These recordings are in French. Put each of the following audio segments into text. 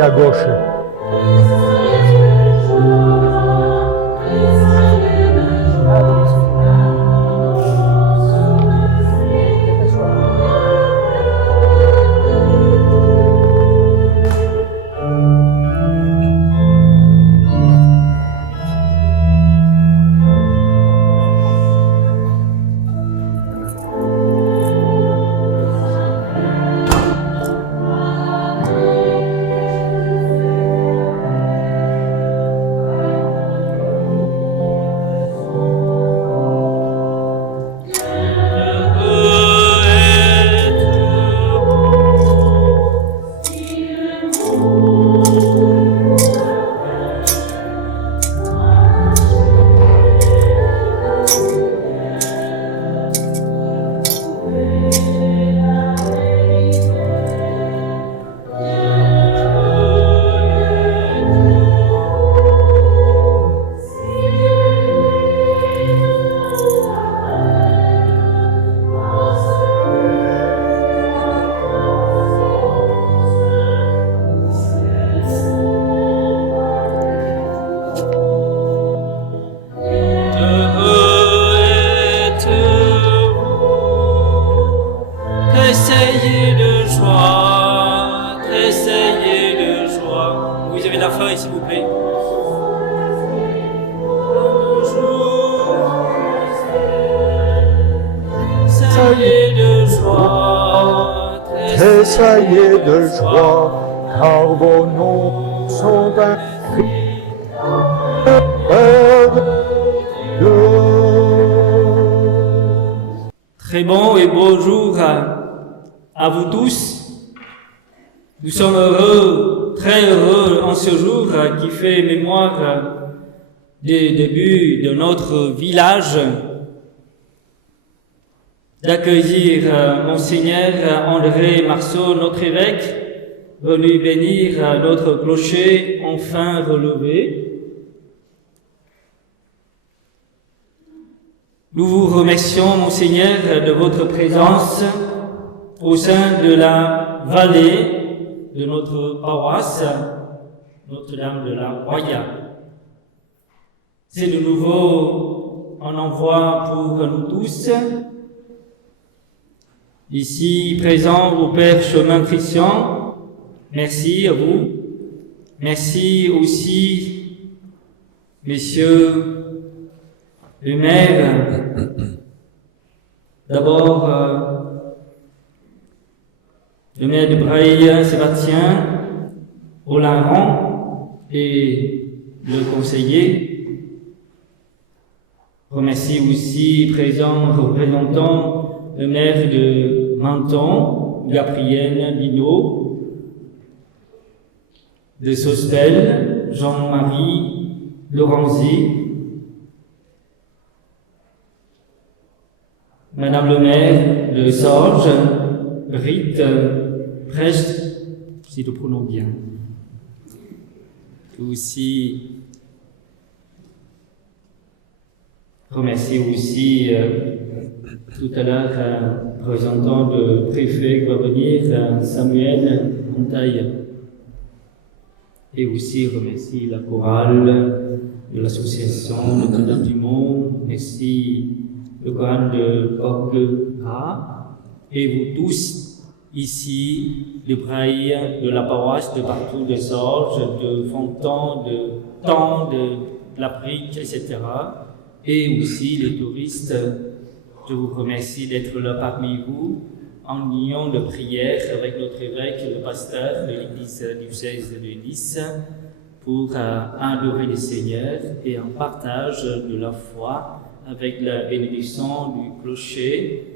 passer à gauche. Tressaillez de joie, car vos noms sont inscrits de Dieu. Très bon et beau jour à vous tous. Nous sommes heureux, très heureux en ce jour qui fait mémoire des débuts de notre village, d'accueillir Monseigneur André Marceau, notre évêque, venu bénir notre clocher enfin relevé. Nous vous remercions, Monseigneur, de votre présence au sein de la vallée de notre paroisse, Notre-Dame de la Royale. C'est de nouveau un envoi pour nous tous. Ici présent au Père Chemin Christian, merci à vous. Merci aussi, messieurs les maires. D'abord, le maire de Breil, Sébastien Olaran et le conseiller. Remercie aussi présent représentant le maire de Menton, Gabriel Dino, de Sospel, Jean-Marie Lorenzi, Madame le maire de Sorge, Rite Precht, si je le prononce bien. Aussi, remercie aussi tout à l'heure représentant le préfet qui va venir, Samuel Montaille. Et aussi remercie la chorale de l'association Notre-Dame du Mont, merci le chorale de Orgueil et vous tous ici, de Breil, de la paroisse, de partout, de Sorge, de Fontan, de Tang, de l'Afrique, etc. Et aussi les touristes. Je vous remercie d'être là parmi vous, en union de prière avec notre évêque, le pasteur de l'église diocèse de Nice, pour adorer le Seigneur et en partage de la foi avec la bénédiction du clocher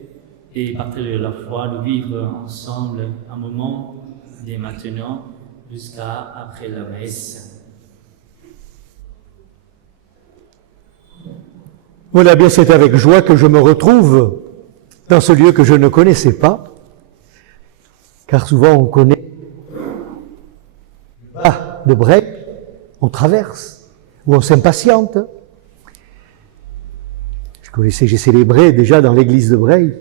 et partager de la foi, de vivre ensemble un moment dès maintenant jusqu'à après la messe. Voilà, bien c'est avec joie que je me retrouve dans ce lieu que je ne connaissais pas, car souvent on connaît de Breil, on traverse, ou on s'impatiente. J'ai célébré déjà dans l'église de Breil,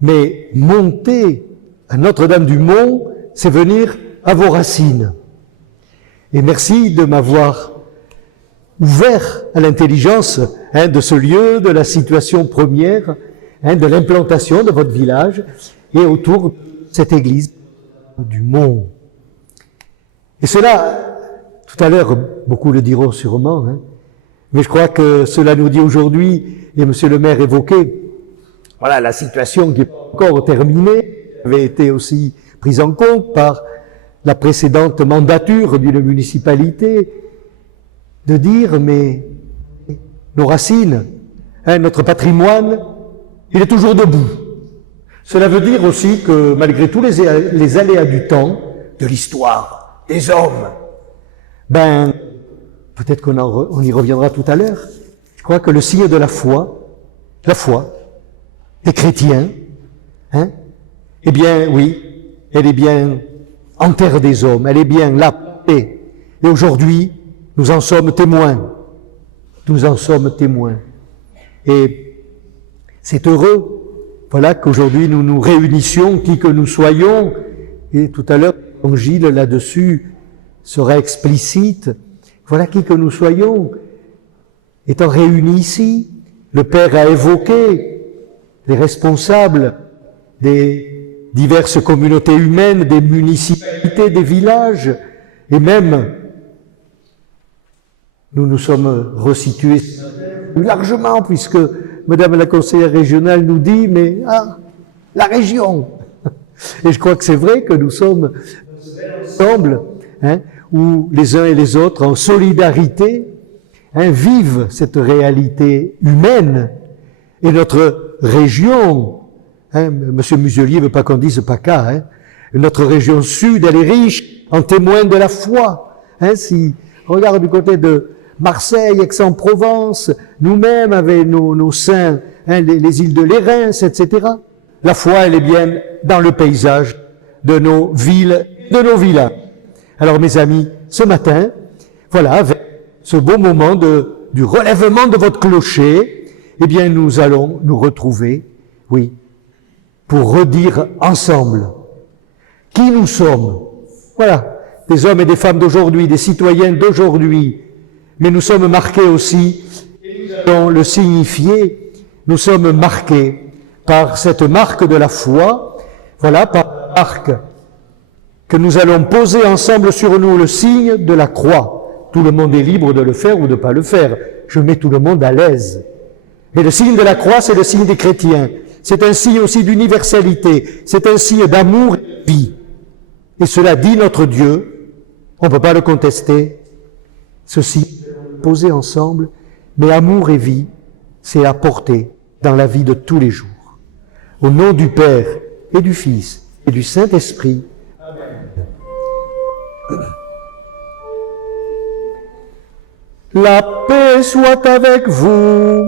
mais monter à Notre-Dame du Mont, c'est venir à vos racines. Et merci de m'avoir ouvert à l'intelligence de ce lieu, de la situation première, de l'implantation de votre village et autour de cette église du Mont. Et cela, tout à l'heure, beaucoup le diront sûrement, mais je crois que cela nous dit aujourd'hui, et Monsieur le maire évoquait, voilà, la situation qui n'est pas encore terminée, avait été aussi prise en compte par la précédente mandature d'une municipalité, de dire, mais nos racines, notre patrimoine, il est toujours debout. Cela veut dire aussi que malgré tous les aléas du temps, de l'histoire, des hommes, peut-être qu'on y reviendra tout à l'heure, je crois que le signe de la foi des chrétiens, eh bien oui, elle est bien en terre des hommes, elle est bien là. Et aujourd'hui, nous en sommes témoins. Nous en sommes témoins. Et c'est heureux, voilà, qu'aujourd'hui nous nous réunissions, qui que nous soyons, et tout à l'heure, l'évangile là-dessus sera explicite. Voilà, qui que nous soyons, étant réunis ici, le Père a évoqué les responsables des diverses communautés humaines, des municipalités, des villages, et même nous nous sommes resitués plus largement, puisque Madame la conseillère régionale nous dit, mais la région. Et je crois que c'est vrai que nous sommes ensemble, où les uns et les autres, en solidarité, vivent cette réalité humaine. Et notre région, Monsieur Muselier ne veut pas qu'on dise PACA, notre région sud, elle est riche en témoins de la foi. Si on regarde du côté de Marseille, Aix-en-Provence, nous-mêmes avec nos saints, les îles de Lérins, etc. La foi, elle est bien dans le paysage de nos villes, de nos villages. Alors mes amis, ce matin, voilà, avec ce beau moment du relèvement de votre clocher, eh bien nous allons nous retrouver, oui, pour redire ensemble qui nous sommes. Voilà, des hommes et des femmes d'aujourd'hui, des citoyens d'aujourd'hui, mais nous sommes marqués aussi, et nous allons le signifier, nous sommes marqués par cette marque de la foi, voilà, par la marque que nous allons poser ensemble sur nous, le signe de la croix. Tout le monde est libre de le faire ou de ne pas le faire. Je mets tout le monde à l'aise. Mais le signe de la croix, c'est le signe des chrétiens. C'est un signe aussi d'universalité. C'est un signe d'amour et de vie. Et cela dit notre Dieu. On ne peut pas le contester. Ceci, posé ensemble, mais amour et vie, c'est à porter dans la vie de tous les jours. Au nom du Père et du Fils et du Saint-Esprit. La paix soit avec vous.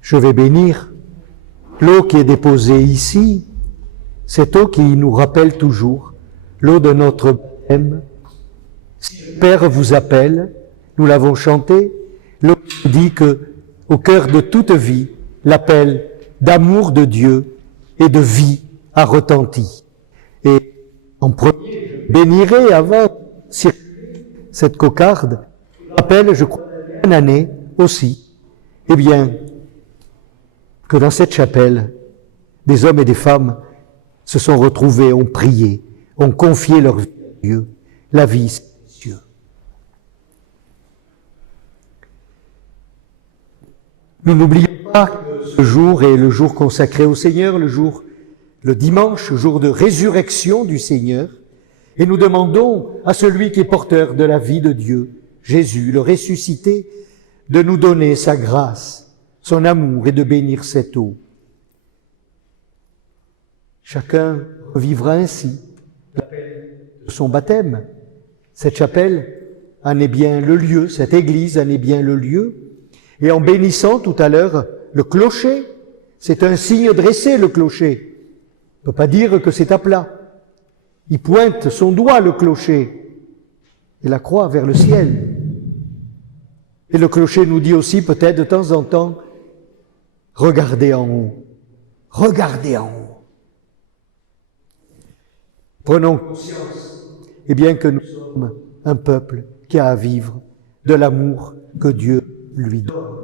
Je vais bénir l'eau qui est déposée ici, cette eau qui nous rappelle toujours l'eau de notre baptême. Si le Père vous appelle, nous l'avons chanté, l'eau qui dit que au cœur de toute vie, l'appel d'amour de Dieu et de vie a retenti. Et en premier, je bénirai avant cette cocarde, rappelle, je crois, une année aussi, eh bien, que dans cette chapelle, des hommes et des femmes se sont retrouvés, ont prié, ont confié leur vie à Dieu. La vie, c'est Dieu. Nous n'oublions pas que ce jour est le jour consacré au Seigneur, le dimanche, jour de résurrection du Seigneur, et nous demandons à celui qui est porteur de la vie de Dieu, Jésus, le ressuscité, de nous donner sa grâce, son amour et de bénir cette eau. Chacun revivra ainsi l'appel de son baptême. Cette chapelle en est bien le lieu, cette église en est bien le lieu. Et en bénissant tout à l'heure le clocher, c'est un signe dressé, le clocher. On ne peut pas dire que c'est à plat. Il pointe son doigt, le clocher, et la croix vers le ciel. Et le clocher nous dit aussi peut-être de temps en temps, Regardez en haut. Regardez en haut. Prenons conscience, eh bien, que nous sommes un peuple qui a à vivre de l'amour que Dieu lui donne.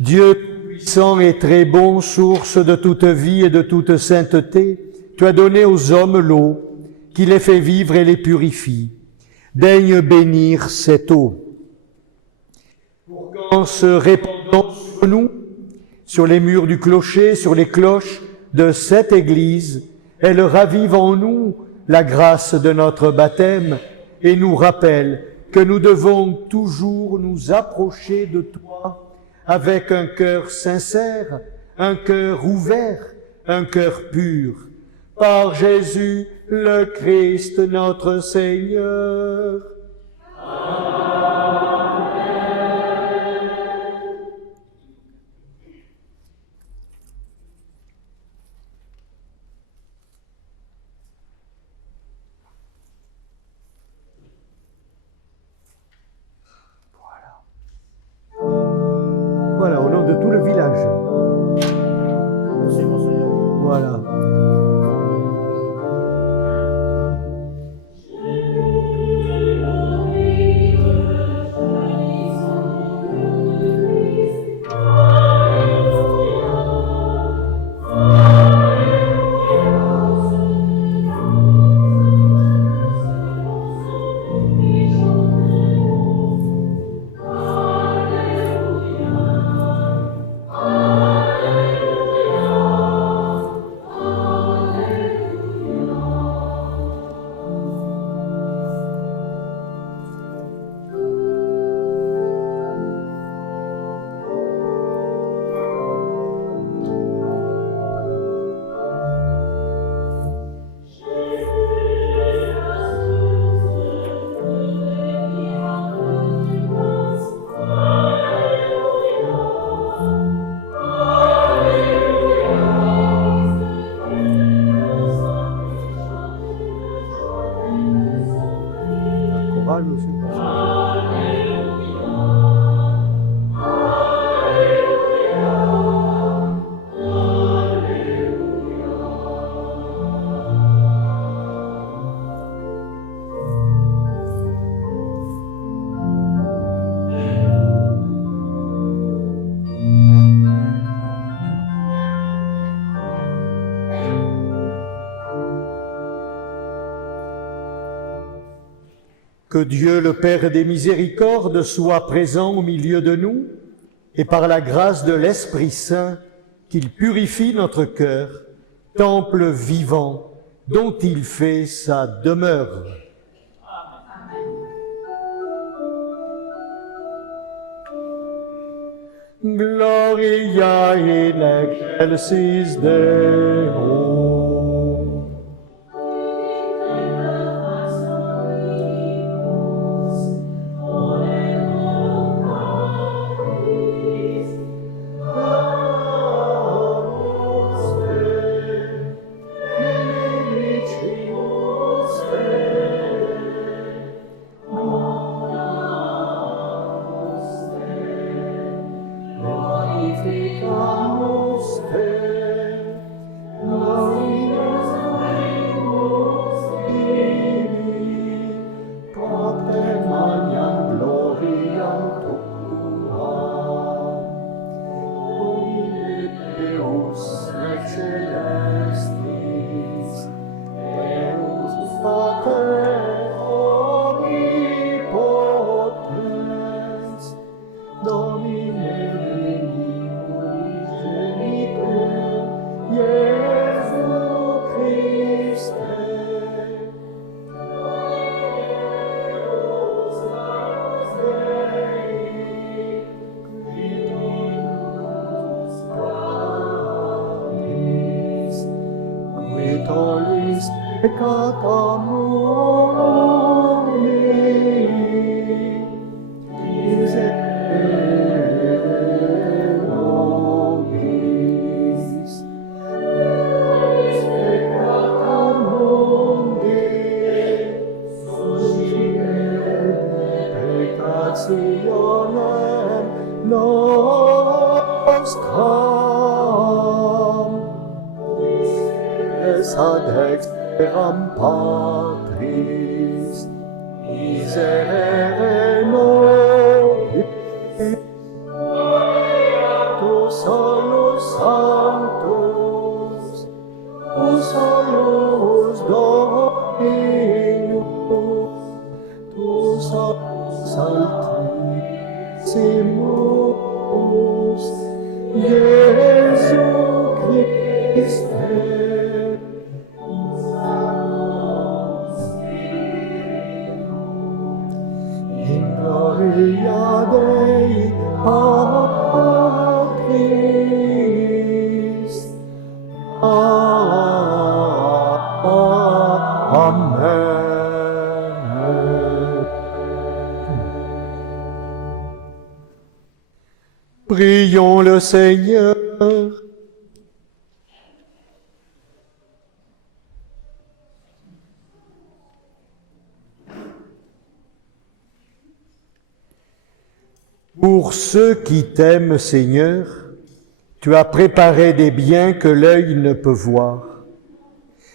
Dieu puissant et très bon, source de toute vie et de toute sainteté, tu as donné aux hommes l'eau qui les fait vivre et les purifie. Daigne bénir cette eau. Pour qu'en se répandant sur nous, sur les murs du clocher, sur les cloches de cette Église, elle ravive en nous la grâce de notre baptême et nous rappelle que nous devons toujours nous approcher de toi avec un cœur sincère, un cœur ouvert, un cœur pur. Par Jésus le Christ notre Seigneur. Voilà, au nom de tout le village. Merci, Monseigneur. Voilà. La chorale aussi. Que Dieu, le Père des miséricordes, soit présent au milieu de nous et par la grâce de l'Esprit Saint, qu'il purifie notre cœur, temple vivant dont il fait sa demeure. Gloria in excelsis Deo. Peccata mori, nobis, peccata mundi, suscipere peccationem nostrum. dexteram Patris, miserere nobis, tu solus sanctus, tu solus Dominus, tu solus altissimus, Iesu Christe. In gloria Dei Patris. Amen. Prions le Seigneur. Pour ceux qui t'aiment, Seigneur, tu as préparé des biens que l'œil ne peut voir.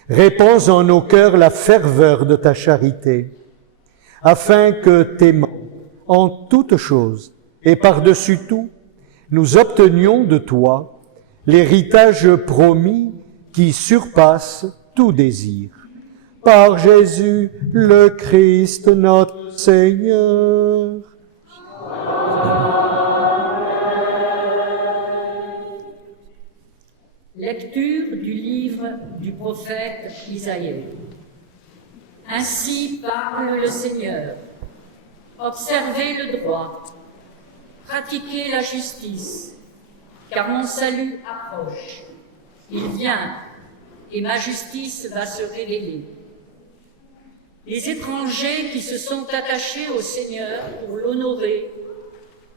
Répands en nos cœurs la ferveur de ta charité, afin que, t'aimant en toutes choses et par-dessus tout, nous obtenions de toi l'héritage promis qui surpasse tout désir. Par Jésus le Christ notre Seigneur. Lecture du livre du prophète Isaïe. Ainsi parle le Seigneur. Observez le droit, pratiquez la justice, car mon salut approche. Il vient, et ma justice va se révéler. Les étrangers qui se sont attachés au Seigneur pour l'honorer,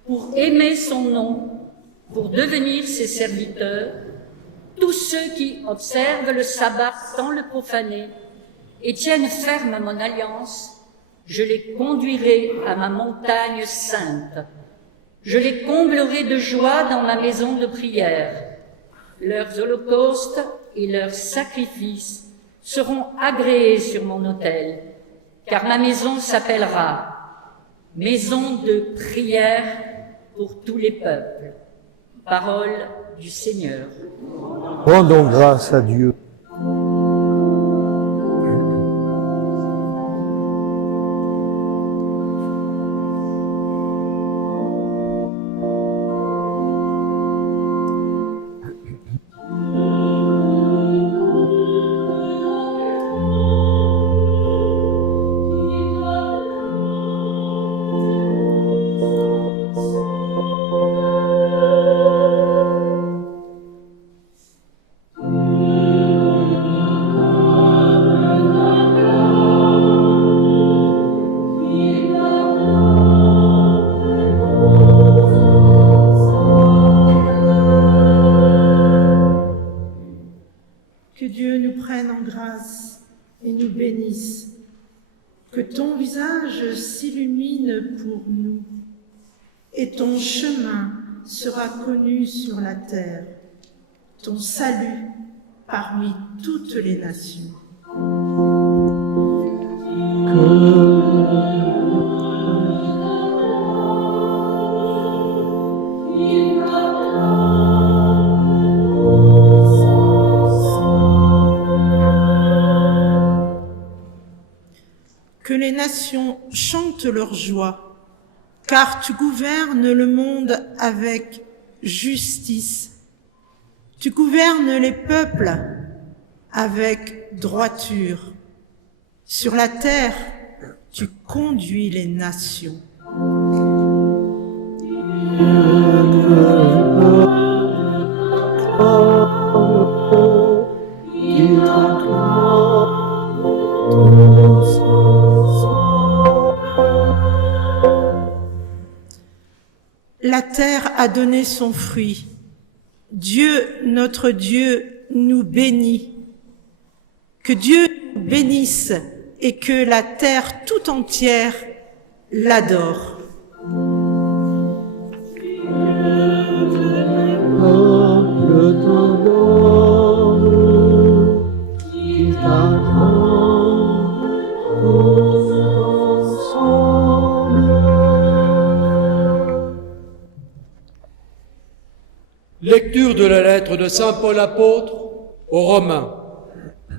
pour aimer son nom, pour devenir ses serviteurs, tous ceux qui observent le sabbat sans le profaner et tiennent ferme à mon alliance, je les conduirai à ma montagne sainte. Je les comblerai de joie dans ma maison de prière. Leurs holocaustes et leurs sacrifices seront agréés sur mon autel, car ma maison s'appellera maison de prière pour tous les peuples. Parole du Seigneur. Rendons grâce à Dieu. Que Dieu nous prenne en grâce et nous bénisse. Que ton visage s'illumine pour nous et ton chemin sera connu sur la terre, ton salut parmi toutes les nations. Que les nations chantent leur joie, car tu gouvernes le monde avec justice. Tu gouvernes les peuples avec droiture. Sur la terre, tu conduis les nations. La terre a donné son fruit. Dieu, notre Dieu, nous bénit. Que Dieu nous bénisse et que la terre tout entière l'adore. Peuple t'adore, il lettre de saint Paul apôtre aux Romains.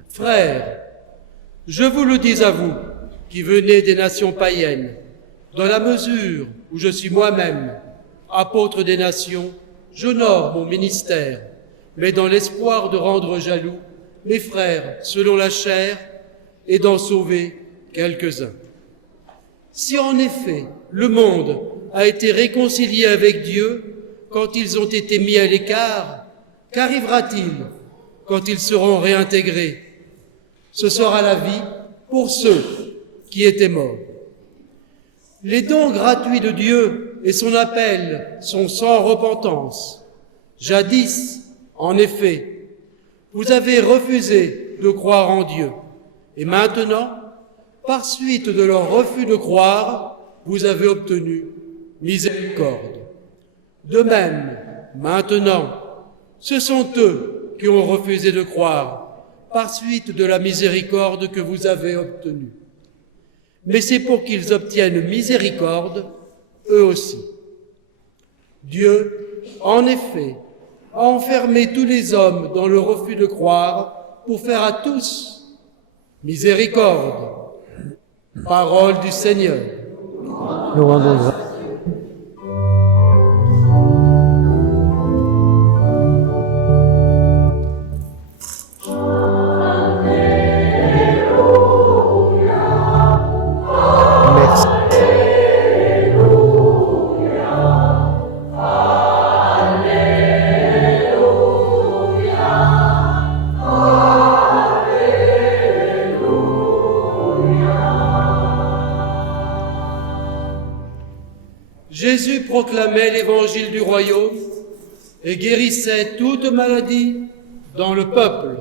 Frères, je vous le dis à vous, qui venez des nations païennes, dans la mesure où je suis moi-même apôtre des nations, j'honore mon ministère, mais dans l'espoir de rendre jaloux mes frères selon la chair et d'en sauver quelques-uns. Si en effet le monde a été réconcilié avec Dieu quand ils ont été mis à l'écart, qu'arrivera-t-il quand ils seront réintégrés? Ce sera la vie pour ceux qui étaient morts. Les dons gratuits de Dieu et son appel sont sans repentance. Jadis, en effet, vous avez refusé de croire en Dieu. Et maintenant, par suite de leur refus de croire, vous avez obtenu miséricorde. De même, maintenant, ce sont eux qui ont refusé de croire, par suite de la miséricorde que vous avez obtenue. Mais c'est pour qu'ils obtiennent miséricorde, eux aussi. Dieu, en effet, a enfermé tous les hommes dans le refus de croire pour faire à tous miséricorde. Parole du Seigneur. Nous rendons grâce. Merci. Jésus proclamait l'évangile du royaume et guérissait toute maladie dans le peuple.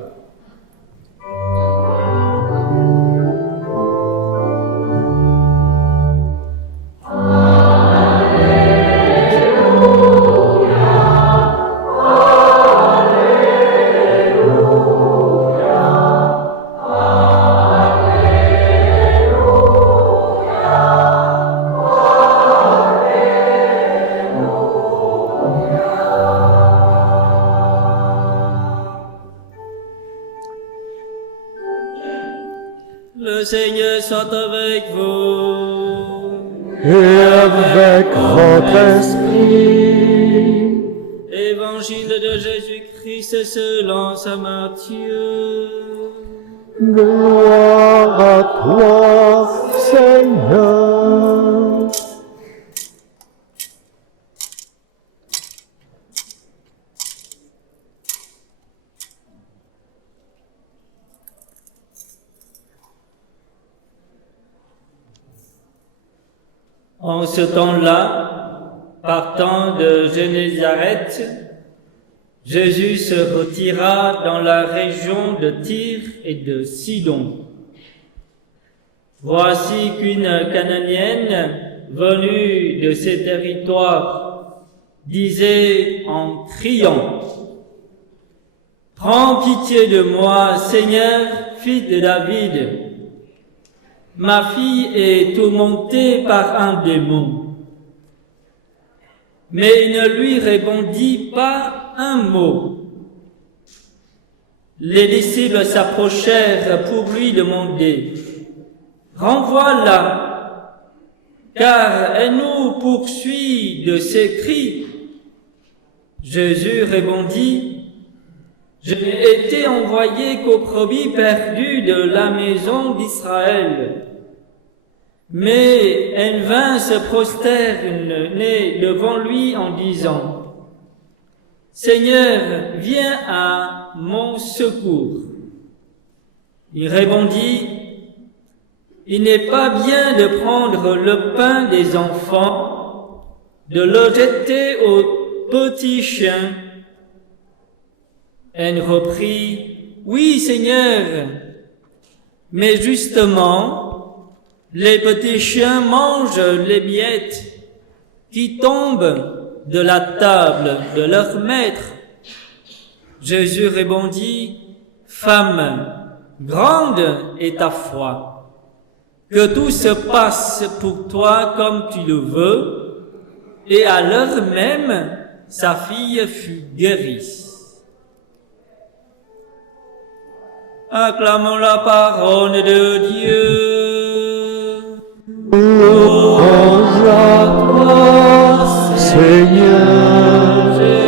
Le Seigneur soit avec vous. Et avec votre esprit. Évangile de Jésus-Christ selon saint Matthieu. Gloire à toi, Seigneur. En ce temps-là, partant de Génézareth, Jésus se retira dans la région de Tyr et de Sidon. Voici qu'une Cananéenne venue de ces territoires disait en criant: « Prends pitié de moi, Seigneur, fils de David. Ma fille est tourmentée par un démon. » Mais il ne lui répondit pas un mot. Les disciples s'approchèrent pour lui demander: « Renvoie-la, car elle nous poursuit de ses cris. » Jésus répondit: « Je n'ai été envoyé qu'aux brebis perdues de la maison d'Israël. » Mais elle vint se prosterner devant lui en disant: « Seigneur, viens à mon secours. » Il répondit: « Il n'est pas bien de prendre le pain des enfants, de le jeter aux petits chiens. » Elle reprit: « Oui, Seigneur, mais justement, les petits chiens mangent les miettes qui tombent de la table de leur maître. » Jésus répondit: « Femme, grande est ta foi. Que tout se passe pour toi comme tu le veux. » Et à l'heure même, sa fille fut guérie. Acclamons la parole de Dieu. Louange à toi, Seigneur Jésus.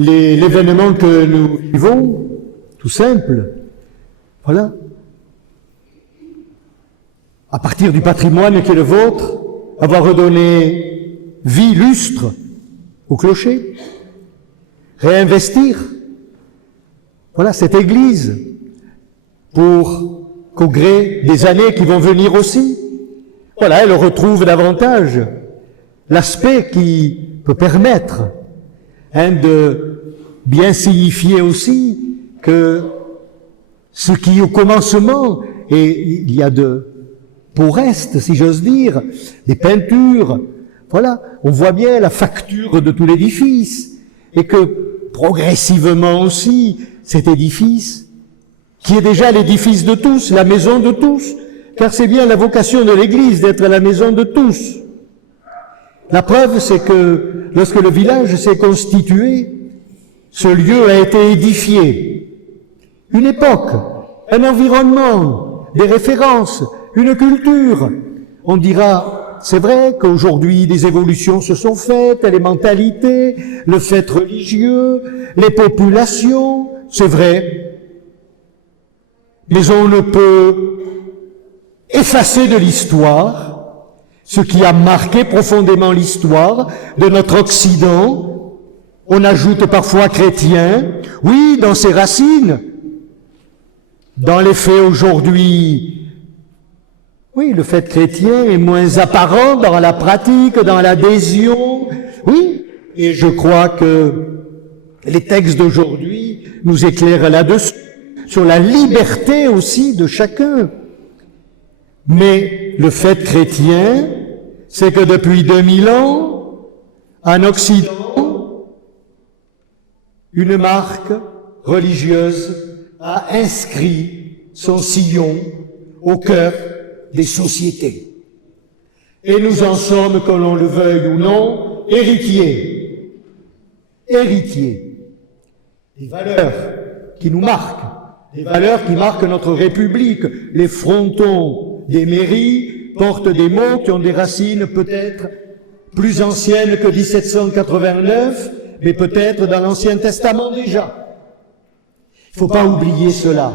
L'événement que nous vivons, tout simple, voilà, à partir du patrimoine qui est le vôtre, avoir redonné vie, lustre au clocher, réinvestir, voilà, cette église, pour qu'au gré des années qui vont venir aussi, voilà, elle retrouve davantage l'aspect qui peut permettre de bien signifier aussi que ce qui au commencement, et il y a pour reste, si j'ose dire, des peintures, voilà, on voit bien la facture de tout l'édifice, et que progressivement aussi, cet édifice, qui est déjà l'édifice de tous, la maison de tous, car c'est bien la vocation de l'Église d'être la maison de tous. La preuve, c'est que lorsque le village s'est constitué, ce lieu a été édifié. Une époque, un environnement, des références, une culture. On dira, c'est vrai qu'aujourd'hui des évolutions se sont faites, les mentalités, le fait religieux, les populations, c'est vrai. Mais on ne peut effacer de l'histoire ce qui a marqué profondément l'histoire de notre Occident. On ajoute parfois chrétien, oui, dans ses racines. Dans les faits aujourd'hui, oui, le fait chrétien est moins apparent dans la pratique, dans l'adhésion, oui, et je crois que les textes d'aujourd'hui nous éclairent là-dessus, sur la liberté aussi de chacun. Mais le fait chrétien, c'est que depuis 2000 ans, en Occident, une marque religieuse a inscrit son sillon au cœur des sociétés. Et nous en sommes, que l'on le veuille ou non, héritiers. Héritiers. Des valeurs qui nous marquent, des valeurs qui marquent notre République. Les frontons des mairies portent des mots qui ont des racines peut-être plus anciennes que 1789, mais peut-être dans l'Ancien Testament déjà. Il ne faut pas oublier cela,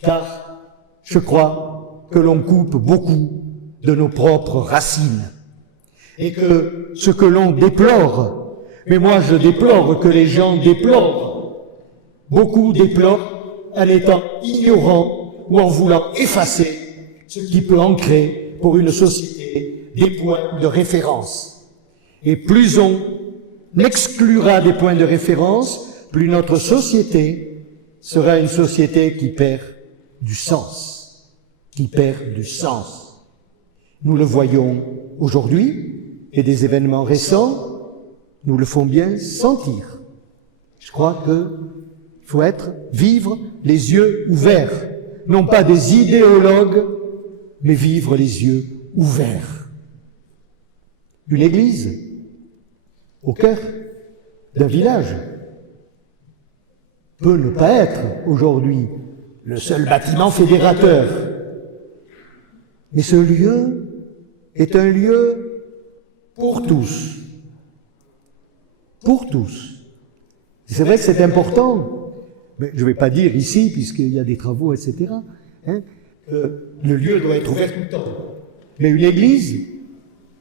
car je crois que l'on coupe beaucoup de nos propres racines. Et que ce que l'on déplore, mais moi je déplore que les gens déplorent, beaucoup déplorent en étant ignorants ou en voulant effacer ce qui peut ancrer pour une société des points de référence. Et plus on exclura des points de référence, plus notre société sera une société qui perd du sens, Nous le voyons aujourd'hui, et des événements récents nous le font bien sentir. Je crois qu'il faut vivre les yeux ouverts, non pas des idéologues, mais vivre les yeux ouverts. Une église au cœur d'un village peut ne pas être aujourd'hui le seul bâtiment fédérateur. Mais ce lieu est un lieu pour tous. Pour tous. C'est vrai que c'est important, mais je ne vais pas dire ici, puisqu'il y a des travaux, etc., le lieu doit être ouvert tout le temps. Mais une église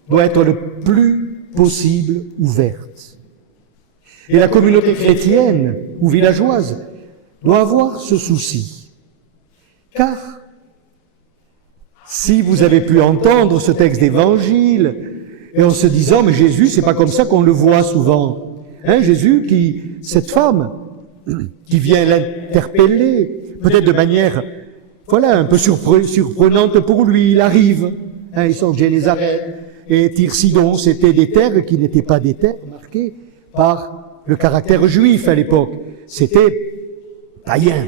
doit être le plus possible ouverte. Et la communauté chrétienne ou villageoise doit avoir ce souci. Car Si vous avez pu entendre ce texte d'évangile, et en se disant, mais Jésus, c'est pas comme ça qu'on le voit souvent. Hein, Jésus cette femme, qui vient l'interpeller, peut-être de manière, voilà, un peu surprenante pour lui, il arrive, hein, ils sont de Génézareth, et Tyr-Sidon, c'était des terres qui n'étaient pas des terres marquées par le caractère juif à l'époque. C'était païen.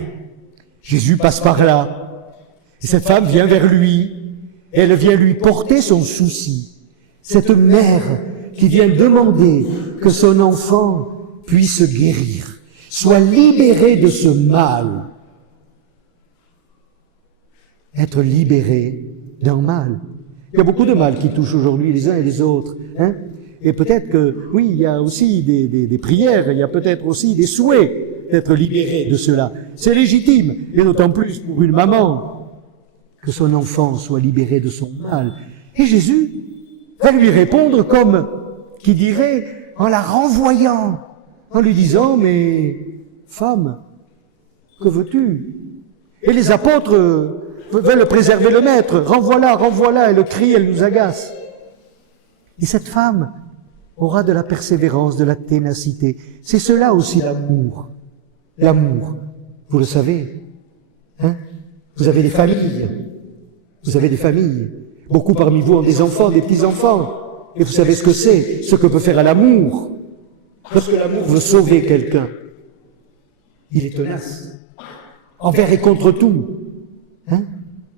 Jésus passe par là. Et cette femme vient vers lui. Elle vient lui porter son souci. Cette mère qui vient demander que son enfant puisse guérir, soit libéré de ce mal. Être libéré d'un mal. Il y a beaucoup de mal qui touche aujourd'hui les uns et les autres. Hein? Et peut-être que, oui, il y a aussi des prières, il y a peut-être aussi des souhaits d'être libéré de cela. C'est légitime, et d'autant plus pour une maman, que son enfant soit libéré de son mal. Et Jésus va lui répondre comme qui dirait, en la renvoyant, en lui disant, mais femme, que veux-tu? Et les apôtres veulent préserver le maître, renvoie-la, et le cri, elle nous agace. Et cette femme aura de la persévérance, de la ténacité. C'est cela aussi l'amour. L'amour, vous le savez, hein? Vous avez des familles. Beaucoup parmi vous ont des enfants, des petits-enfants. Et vous savez ce que c'est, ce que peut faire l'amour. Lorsque l'amour veut sauver quelqu'un, il est tenace. Envers et contre tout. Hein?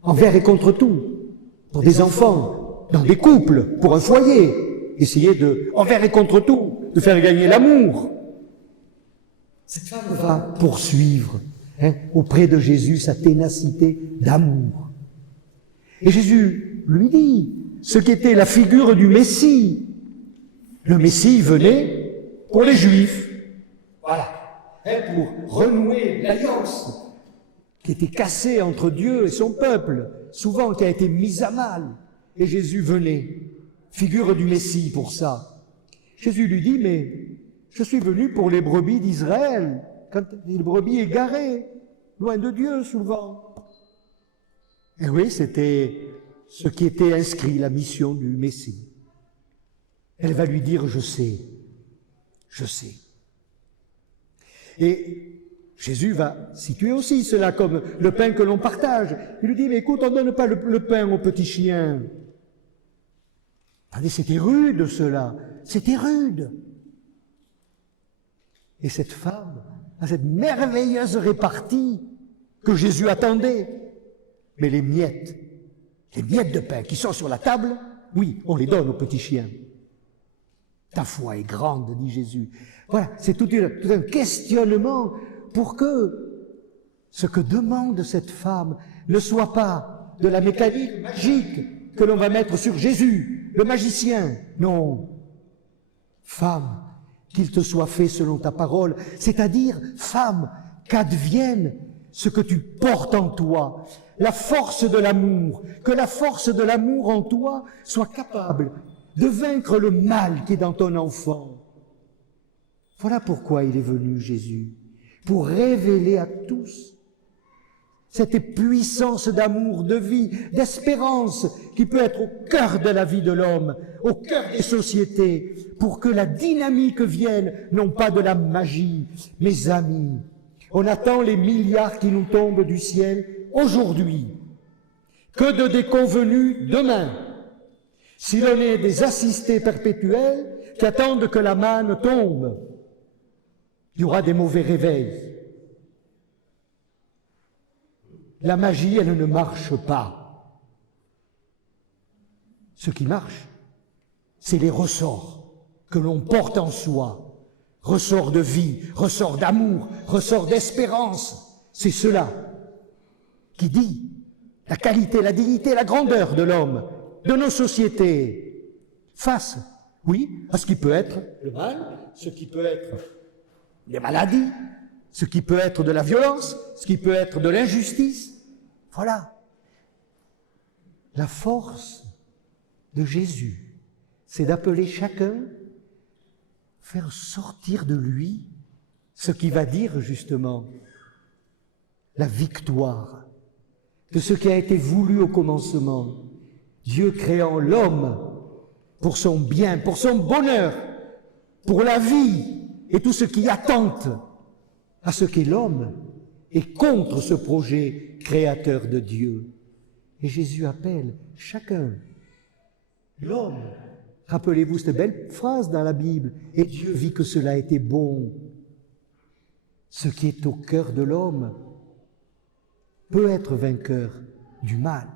Envers et contre tout. Pour des enfants, dans des couples, pour un foyer. Essayer envers et contre tout, de faire gagner l'amour. Cette femme va poursuivre auprès de Jésus sa ténacité d'amour. Et Jésus lui dit ce qui était la figure du Messie. Le Messie venait pour les Juifs. Voilà. Pour renouer l'alliance qui était cassée entre Dieu et son peuple, souvent qui a été mise à mal. Et Jésus venait, figure du Messie pour ça. Jésus lui dit, mais je suis venu pour les brebis d'Israël, quand les brebis égarées, loin de Dieu souvent. Et oui, c'était ce qui était inscrit, la mission du Messie. Elle va lui dire, je sais. Et Jésus va situer aussi cela comme le pain que l'on partage. Il lui dit, mais écoute, on ne donne pas le pain aux petits chiens. C'était rude cela, c'était rude. Et cette femme a cette merveilleuse répartie que Jésus attendait. Mais les miettes de pain qui sont sur la table, oui, on les donne aux petits chiens. Ta foi est grande, dit Jésus. Voilà, c'est tout un questionnement pour que ce que demande cette femme ne soit pas de la mécanique magique que l'on va mettre sur Jésus, le magicien. Non. Femme, qu'il te soit fait selon ta parole, c'est-à-dire, femme, qu'advienne ce que tu portes en toi, la force de l'amour, que la force de l'amour en toi soit capable de vaincre le mal qui est dans ton enfant. Voilà pourquoi il est venu, Jésus, pour révéler à tous cette puissance d'amour, de vie, d'espérance qui peut être au cœur de la vie de l'homme, au cœur des sociétés, pour que la dynamique vienne, non pas de la magie, mes amis. On attend les milliards qui nous tombent du ciel aujourd'hui. Que de déconvenus demain, si l'on est des assistés perpétuels qui attendent que la manne tombe. Il y aura des mauvais réveils. La magie, elle ne marche pas. Ce qui marche, c'est les ressorts que l'on porte en soi. Ressorts de vie, ressorts d'amour, ressorts d'espérance. C'est cela qui dit la qualité, la dignité, la grandeur de l'homme, de nos sociétés, face, oui, à ce qui peut être le mal, ce qui peut être les maladies, ce qui peut être de la violence, ce qui peut être de l'injustice. Voilà. La force de Jésus, c'est d'appeler chacun, faire sortir de lui ce qui va dire justement la victoire. de ce qui a été voulu au commencement. Dieu créant l'homme pour son bien, pour son bonheur, pour la vie et tout ce qui attente à ce qu'est l'homme et contre ce projet créateur de Dieu. Et Jésus appelle chacun, l'homme. Rappelez-vous cette belle phrase dans la Bible. Et Dieu vit que cela était bon. Ce qui est au cœur de l'homme peut être vainqueur du mal.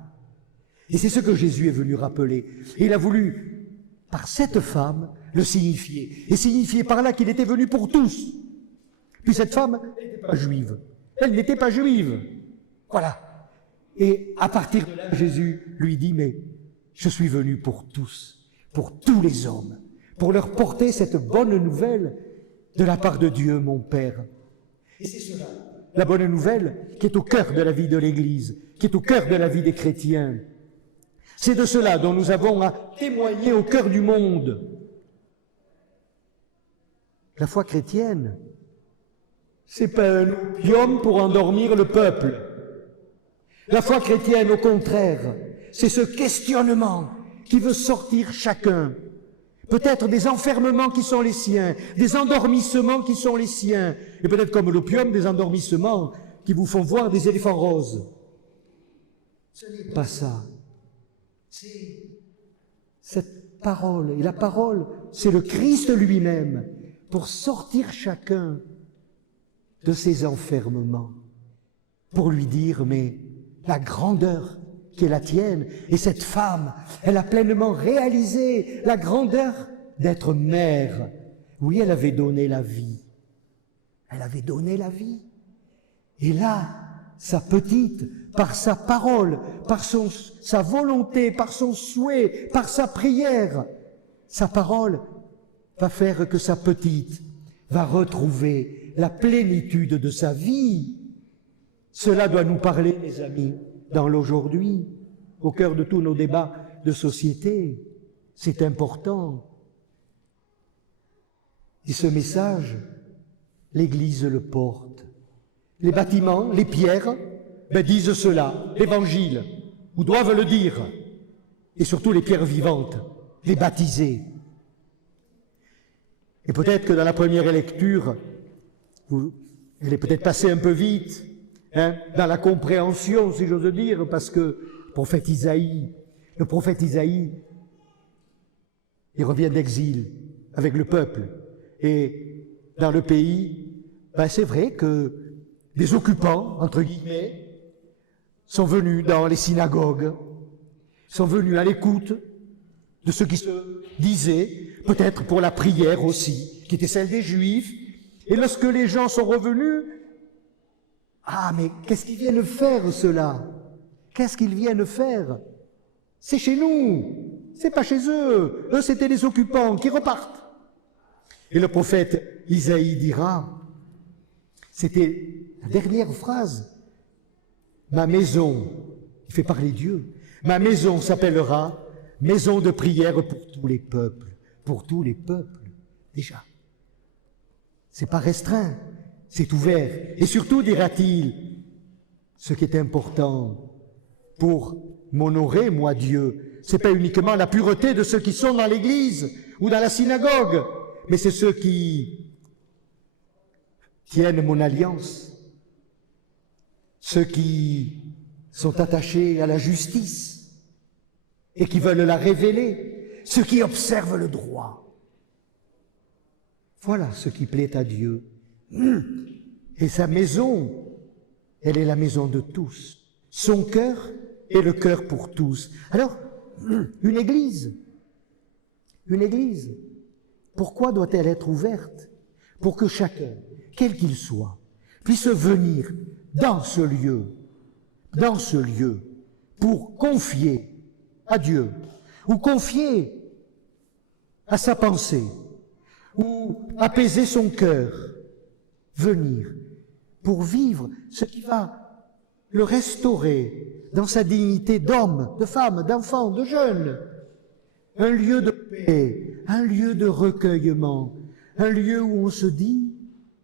Et c'est ce que Jésus est venu rappeler. Et il a voulu, par cette femme, le signifier. Et signifier par là qu'il était venu pour tous. Puis cette femme n'était pas juive. Elle n'était pas juive. Voilà. Et à partir de là, Jésus lui dit, mais je suis venu pour tous, pour tous les hommes, pour leur porter cette bonne nouvelle de la part de Dieu, mon Père. Et c'est cela, la bonne nouvelle qui est au cœur de la vie de l'Église, qui est au cœur de la vie des chrétiens. C'est de cela dont nous avons à témoigner au cœur du monde. La foi chrétienne, c'est pas un opium pour endormir le peuple. La foi chrétienne, au contraire, c'est ce questionnement qui veut sortir chacun. Peut-être des enfermements qui sont les siens, des endormissements qui sont les siens, et peut-être comme l'opium, des endormissements qui vous font voir des éléphants roses. Ce n'est pas ça. C'est cette parole. Et la parole, c'est le Christ lui-même, pour sortir chacun de ses enfermements, pour lui dire, mais la grandeur qui est la tienne, et cette femme, elle a pleinement réalisé la grandeur d'être mère. Oui, elle avait donné la vie. Elle avait donné la vie. Et là, sa petite, par sa parole, par sa volonté, par son souhait, par sa prière, sa parole va faire que sa petite va retrouver la plénitude de sa vie. Cela doit nous parler, mes amis, dans l'aujourd'hui, au cœur de tous nos débats de société. C'est important. Et ce message, l'Église le porte. Les bâtiments, les pierres, disent cela, l'Évangile, ou doivent le dire. Et surtout les pierres vivantes, les baptisés. Et peut-être que dans la première lecture, elle est peut-être passée un peu vite, dans la compréhension, si j'ose dire, parce que le prophète Isaïe, il revient d'exil avec le peuple. Et dans le pays, c'est vrai que des occupants, entre guillemets, sont venus dans les synagogues, sont venus à l'écoute de ce qui se disait, peut-être pour la prière aussi, qui était celle des Juifs. Et lorsque les gens sont revenus, ah, mais qu'est-ce qu'ils viennent faire, ceux-là? Qu'est-ce qu'ils viennent faire? C'est chez nous, c'est pas chez eux. Eux, c'était les occupants qui repartent. Et le prophète Isaïe dira, c'était la dernière phrase, ma maison, il fait parler Dieu, ma maison s'appellera maison de prière pour tous les peuples, déjà. C'est pas restreint, c'est ouvert. Et surtout, dira-t-il, ce qui est important pour m'honorer, moi, Dieu, c'est pas uniquement la pureté de ceux qui sont dans l'église ou dans la synagogue, mais c'est ceux qui tiennent mon alliance, ceux qui sont attachés à la justice et qui veulent la révéler, ceux qui observent le droit. Voilà ce qui plaît à Dieu. Et sa maison, elle est la maison de tous. Son cœur est le cœur pour tous. Alors, une église, pourquoi doit-elle être ouverte? Pour que chacun, quel qu'il soit, puisse venir dans ce lieu, pour confier à Dieu, ou confier à sa pensée, ou apaiser son cœur, venir pour vivre ce qui va le restaurer dans sa dignité d'homme, de femme, d'enfant, de jeune. Un lieu de paix, un lieu de recueillement, un lieu où on se dit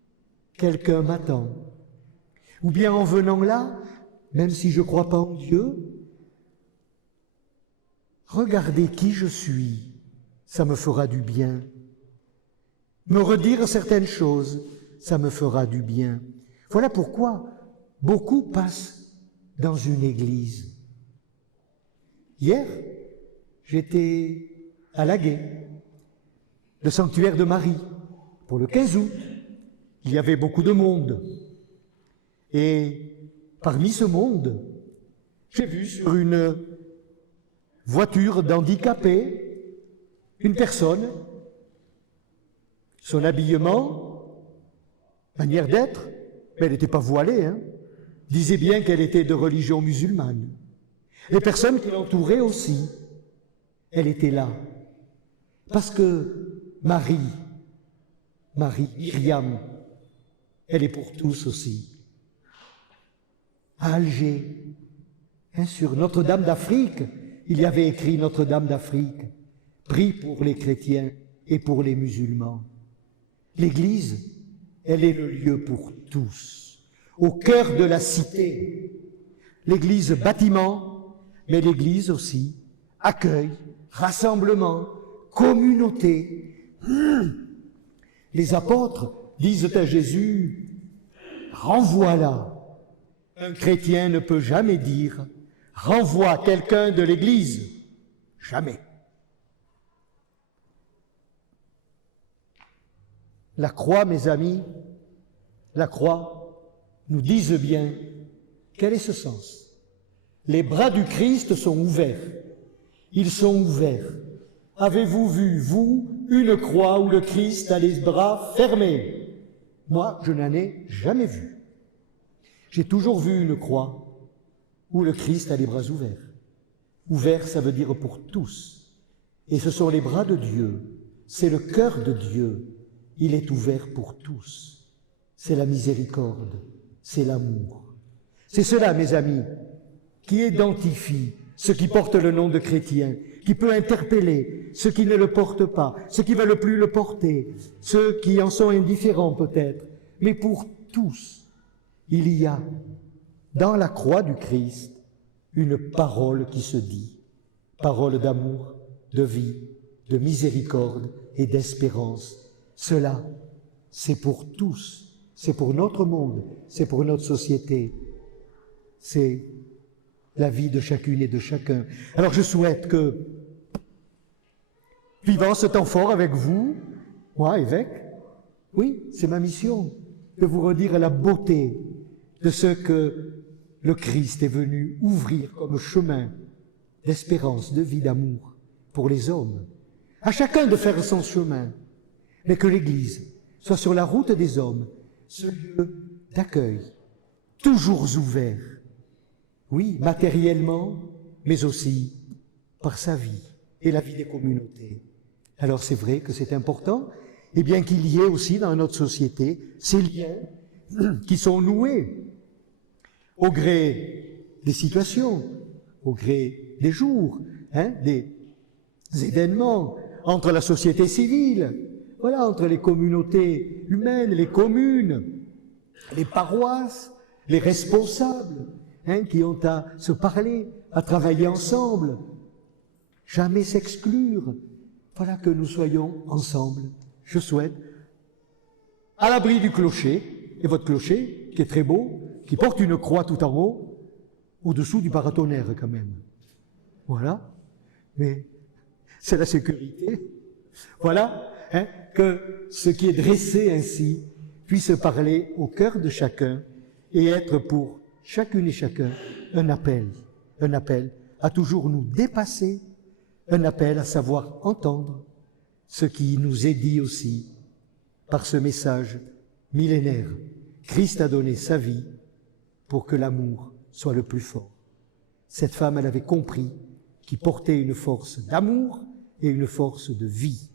« quelqu'un m'attend ». Ou bien en venant là, même si je ne crois pas en Dieu, regarder qui je suis, ça me fera du bien. Me redire certaines choses, ça me fera du bien. Voilà pourquoi beaucoup passent dans une église. Hier, j'étais à Laguet, le sanctuaire de Marie, pour le 15 août. Il y avait beaucoup de monde. Et parmi ce monde, j'ai vu sur une voiture d'handicapés une personne, son habillement, manière d'être, mais elle n'était pas voilée, disait bien qu'elle était de religion musulmane. Les personnes qui l'entouraient aussi, elle était là. Parce que Marie, Myriam, elle est pour tous aussi. À Alger, sur Notre-Dame d'Afrique, il y avait écrit Notre-Dame d'Afrique, prie pour les chrétiens et pour les musulmans. L'Église, elle est le lieu pour tous, au cœur de la cité. L'Église bâtiment, mais l'Église aussi accueil, rassemblement, communauté. Les apôtres disent à Jésus, renvoie-la. Un chrétien ne peut jamais dire, renvoie quelqu'un de l'Église. Jamais. La croix, mes amis, la croix nous disent bien quel est ce sens. Les bras du Christ sont ouverts. Ils sont ouverts. Avez-vous vu, vous, une croix où le Christ a les bras fermés? Moi, je n'en ai jamais vu. J'ai toujours vu une croix où le Christ a les bras ouverts. Ouvert, ça veut dire pour tous. Et ce sont les bras de Dieu. C'est le cœur de Dieu. Il est ouvert pour tous. C'est la miséricorde. C'est l'amour. C'est cela, mes amis, qui identifie ceux qui portent le nom de chrétien, qui peut interpeller ceux qui ne le portent pas, ceux qui veulent plus le porter, ceux qui en sont indifférents peut-être. Mais pour tous, il y a dans la croix du Christ une parole qui se dit, parole d'amour, de vie, de miséricorde et d'espérance. Cela, c'est pour tous, c'est pour notre monde, c'est pour notre société, c'est la vie de chacune et de chacun. Alors je souhaite que, vivant ce temps fort avec vous, moi, évêque, oui, c'est ma mission, de vous redire la beauté de ce que le Christ est venu ouvrir comme chemin d'espérance, de vie, d'amour pour les hommes. À chacun de faire son chemin, mais que l'Église soit sur la route des hommes, ce lieu d'accueil, toujours ouvert, oui, matériellement, mais aussi par sa vie et la vie des communautés. Alors c'est vrai que c'est important, et bien qu'il y ait aussi dans notre société ces liens qui sont noués au gré des situations, au gré des jours, des événements, entre la société civile, voilà, entre les communautés humaines, les communes, les paroisses, les responsables, qui ont à se parler, à travailler ensemble, jamais s'exclure. Voilà que nous soyons ensemble. Je souhaite, à l'abri du clocher, et votre clocher, qui est très beau, qui porte une croix tout en haut, au-dessous du paratonnerre quand même. Voilà. Mais c'est la sécurité. Voilà, que ce qui est dressé ainsi puisse parler au cœur de chacun et être pour chacune et chacun un appel à toujours nous dépasser, un appel à savoir entendre ce qui nous est dit aussi par ce message millénaire. Christ a donné sa vie pour que l'amour soit le plus fort. Cette femme, elle avait compris qu'il portait une force d'amour et une force de vie.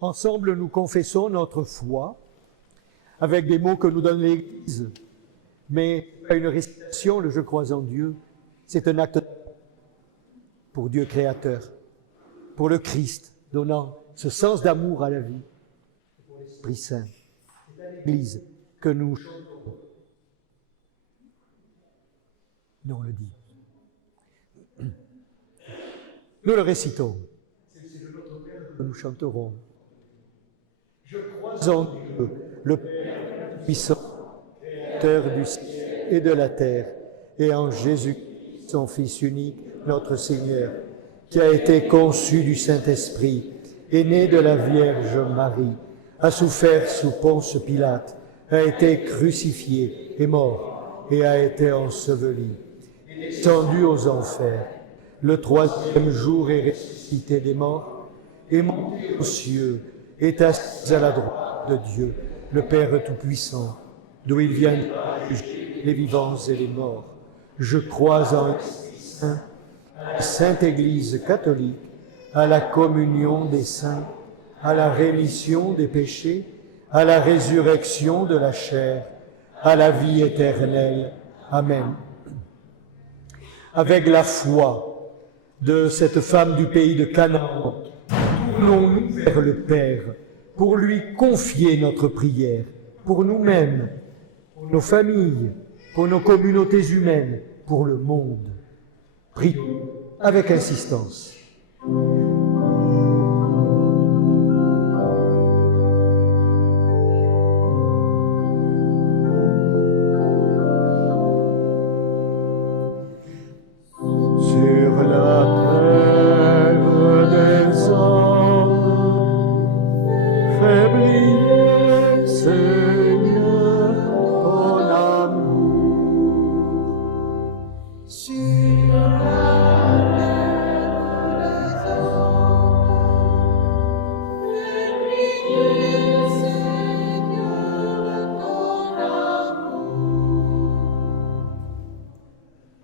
Ensemble, nous confessons notre foi avec des mots que nous donne l'Église, mais pas une récitation, le « je crois en Dieu », c'est un acte pour Dieu créateur, pour le Christ, donnant ce sens d'amour à la vie. Pour l'Esprit Saint, c'est à l'Église que nous chantons. Nous on le dit. Nous le récitons. C'est de notre Père que nous chanterons. Je crois en Dieu, le Père puissant, Créateur du ciel et de la terre, et en Jésus, son Fils unique, notre Seigneur, qui a été conçu du Saint-Esprit, est né de la Vierge Marie, a souffert sous Ponce Pilate, a été crucifié, est mort, et a été enseveli, est descendu aux enfers. Le troisième jour est ressuscité des morts, est monté aux cieux, est assis à la droite de Dieu, le Père Tout-Puissant, d'où il viendra juger les vivants et les morts. Je crois en l'Esprit Saint, à la Sainte Église catholique, à la communion des saints, à la rémission des péchés, à la résurrection de la chair, à la vie éternelle. Amen. Avec la foi de cette femme du pays de Canaan, tournons-nous vers le Père pour lui confier notre prière, pour nous-mêmes, pour nos familles, pour nos communautés humaines, pour le monde. Prions avec insistance.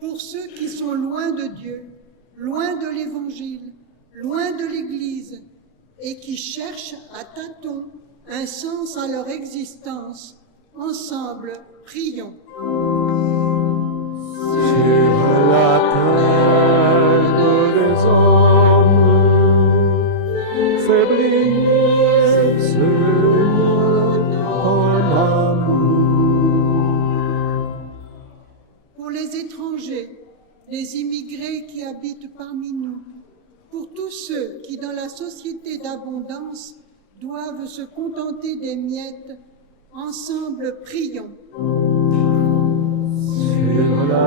Pour ceux qui sont loin de Dieu, loin de l'Évangile, loin de l'Église, et qui cherchent à tâtons un sens à leur existence, ensemble, prions. Sur la terre des hommes, fais briller, Seigneur, ton amour. Pour les étrangers, les immigrés qui habitent parmi nous, pour tous ceux qui, dans la société d'abondance, doivent se contenter des miettes, ensemble prions. Sur la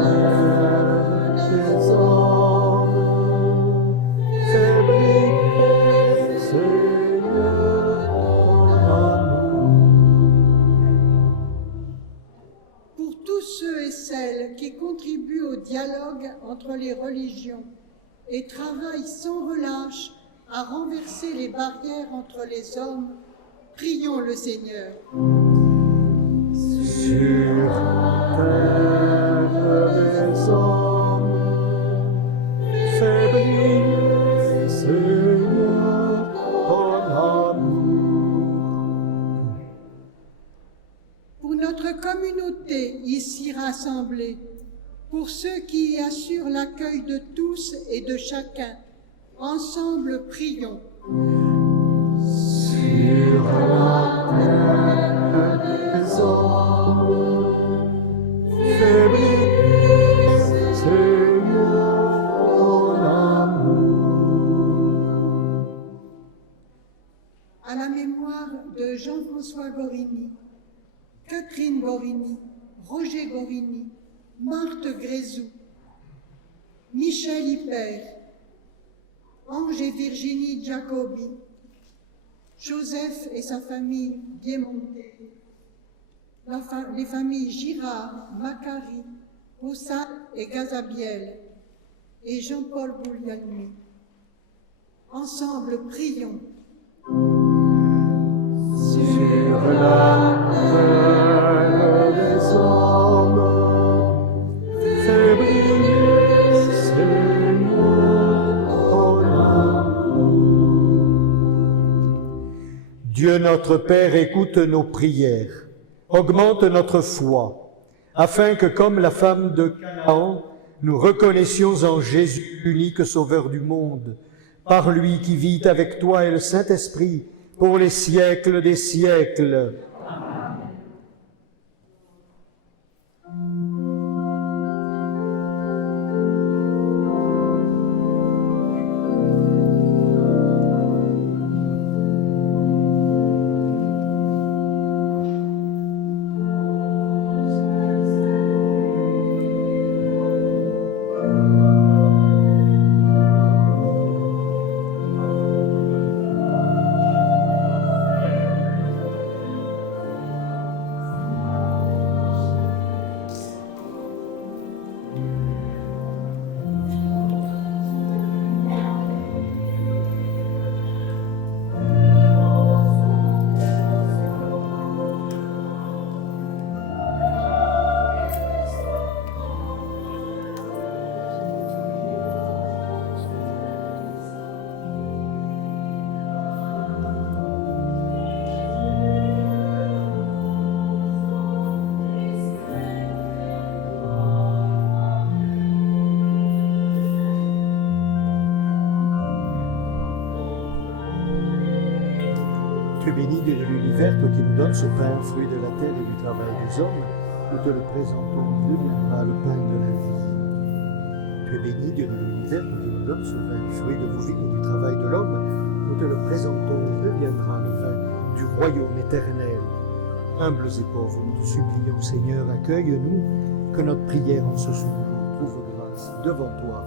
terre des hommes, fais briller, Seigneur, ton amour. Pour tous ceux et celles qui contribuent au dialogue entre les religions et travaillent sans relâche à renverser les barrières entre les hommes, prions le Seigneur. Sur la terre des hommes, fais briller, Seigneur, ton amour. Pour notre communauté ici rassemblée, pour ceux qui y assurent l'accueil de tous et de chacun, ensemble prions. Sur la terre des hommes, fais briller, Seigneur, ton amour. À la mémoire de Jean-François Gorini, Catherine Gorini, Roger Gorini, Marthe Grézou, Michel Hippert, Ange et Virginie Giacobi, Joseph et sa famille Diémonté, les familles Girard, Macari, Roussal et Gazabiel, et Jean-Paul Boulialmi. Ensemble, prions. Sur la terre des hommes, fais briller, Seigneur, ton amour. Dieu notre Père, écoute nos prières, augmente notre foi, afin que, comme la femme de Canaan, nous reconnaissions en Jésus, l'unique Sauveur du monde, par lui qui vit avec toi et le Saint-Esprit, pour les siècles des siècles. Tu es béni Dieu de l'univers, toi qui nous donnes ce pain, fruit de la terre et du travail des hommes. Nous te le présentons, il deviendra le pain de la vie. Tu es béni Dieu de l'univers, toi qui nous donnes ce vin, fruit de vos vies et du travail de l'homme. Nous te le présentons, il deviendra le vin du royaume éternel. Humbles et pauvres, nous te supplions, Seigneur, accueille-nous, que notre prière en ce jour trouve grâce devant toi.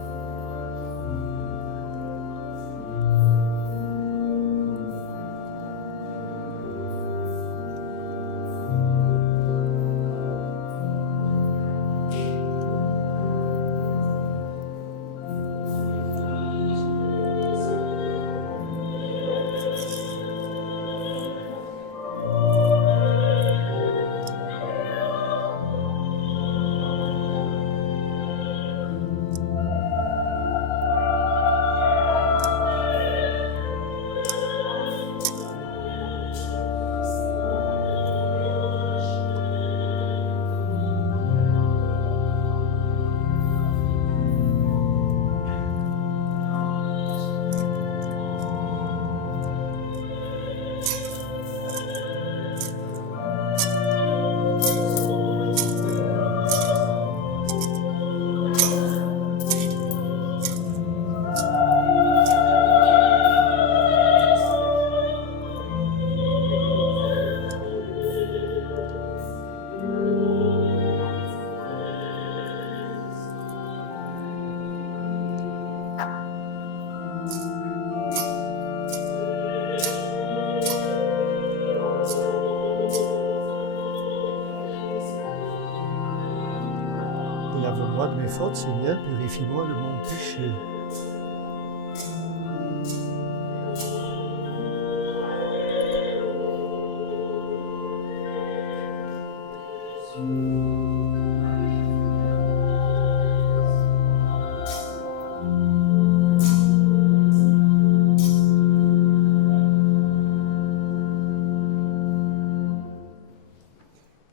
Lave-moi de mes fautes, Seigneur, purifie-moi de mon péché.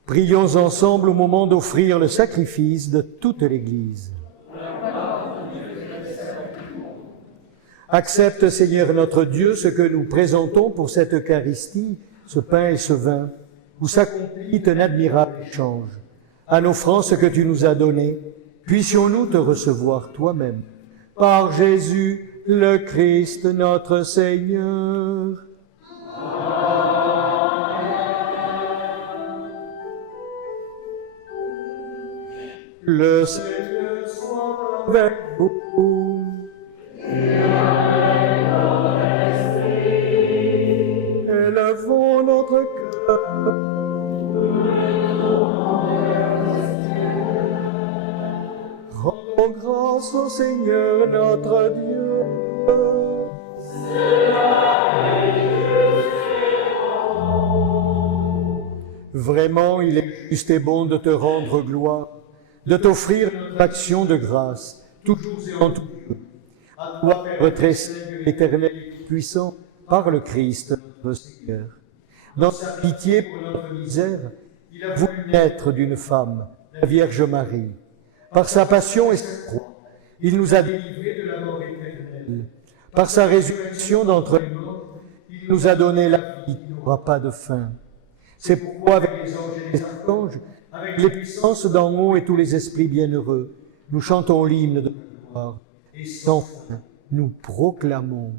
Prions ensemble au moment d'offrir le sacrifice de toute l'Église. Accepte, Seigneur notre Dieu, ce que nous présentons pour cette Eucharistie, ce pain et ce vin, où s'accomplit un admirable échange. À l'offrande que tu nous as donnée, puissions-nous te recevoir toi-même. Par Jésus, le Christ, notre Seigneur. Le Seigneur soit avec vous. Élevons notre cœur. Rendons grâce au Seigneur notre Dieu. Vraiment, il est juste et bon de te rendre gloire, de t'offrir notre action de grâce, toujours et en tout lieu. À toi, Père très saint, éternel et puissant, par le Christ, notre Seigneur. Dans sa pitié pour notre misère, il a voulu naître d'une femme, la Vierge Marie. Par sa passion et sa croix, il nous a délivrés de la mort éternelle. Par sa résurrection d'entre les morts, il nous a donné la vie qui n'aura pas de fin. C'est pourquoi, avec les anges et les archanges, avec les puissances d'en haut et tous les esprits bienheureux, nous chantons l'hymne de la gloire, et sans fin, nous proclamons.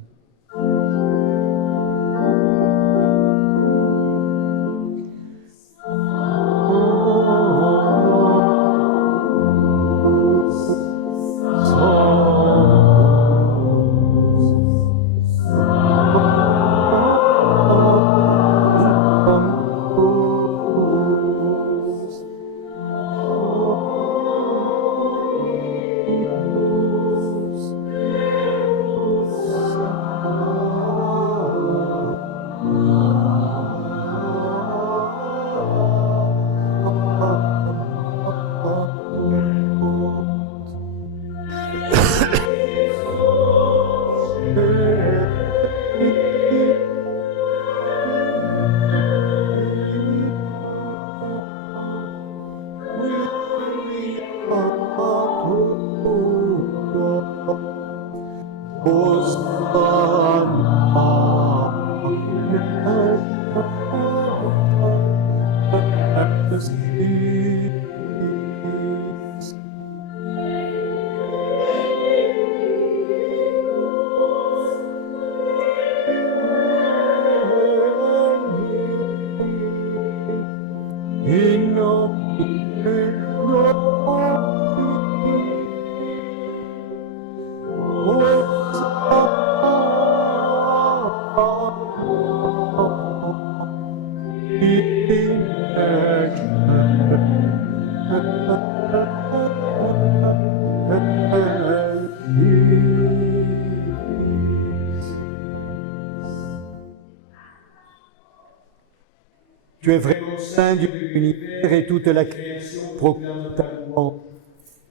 Tu es vraiment saint Dieu de l'univers et toute la création proclame ta louange.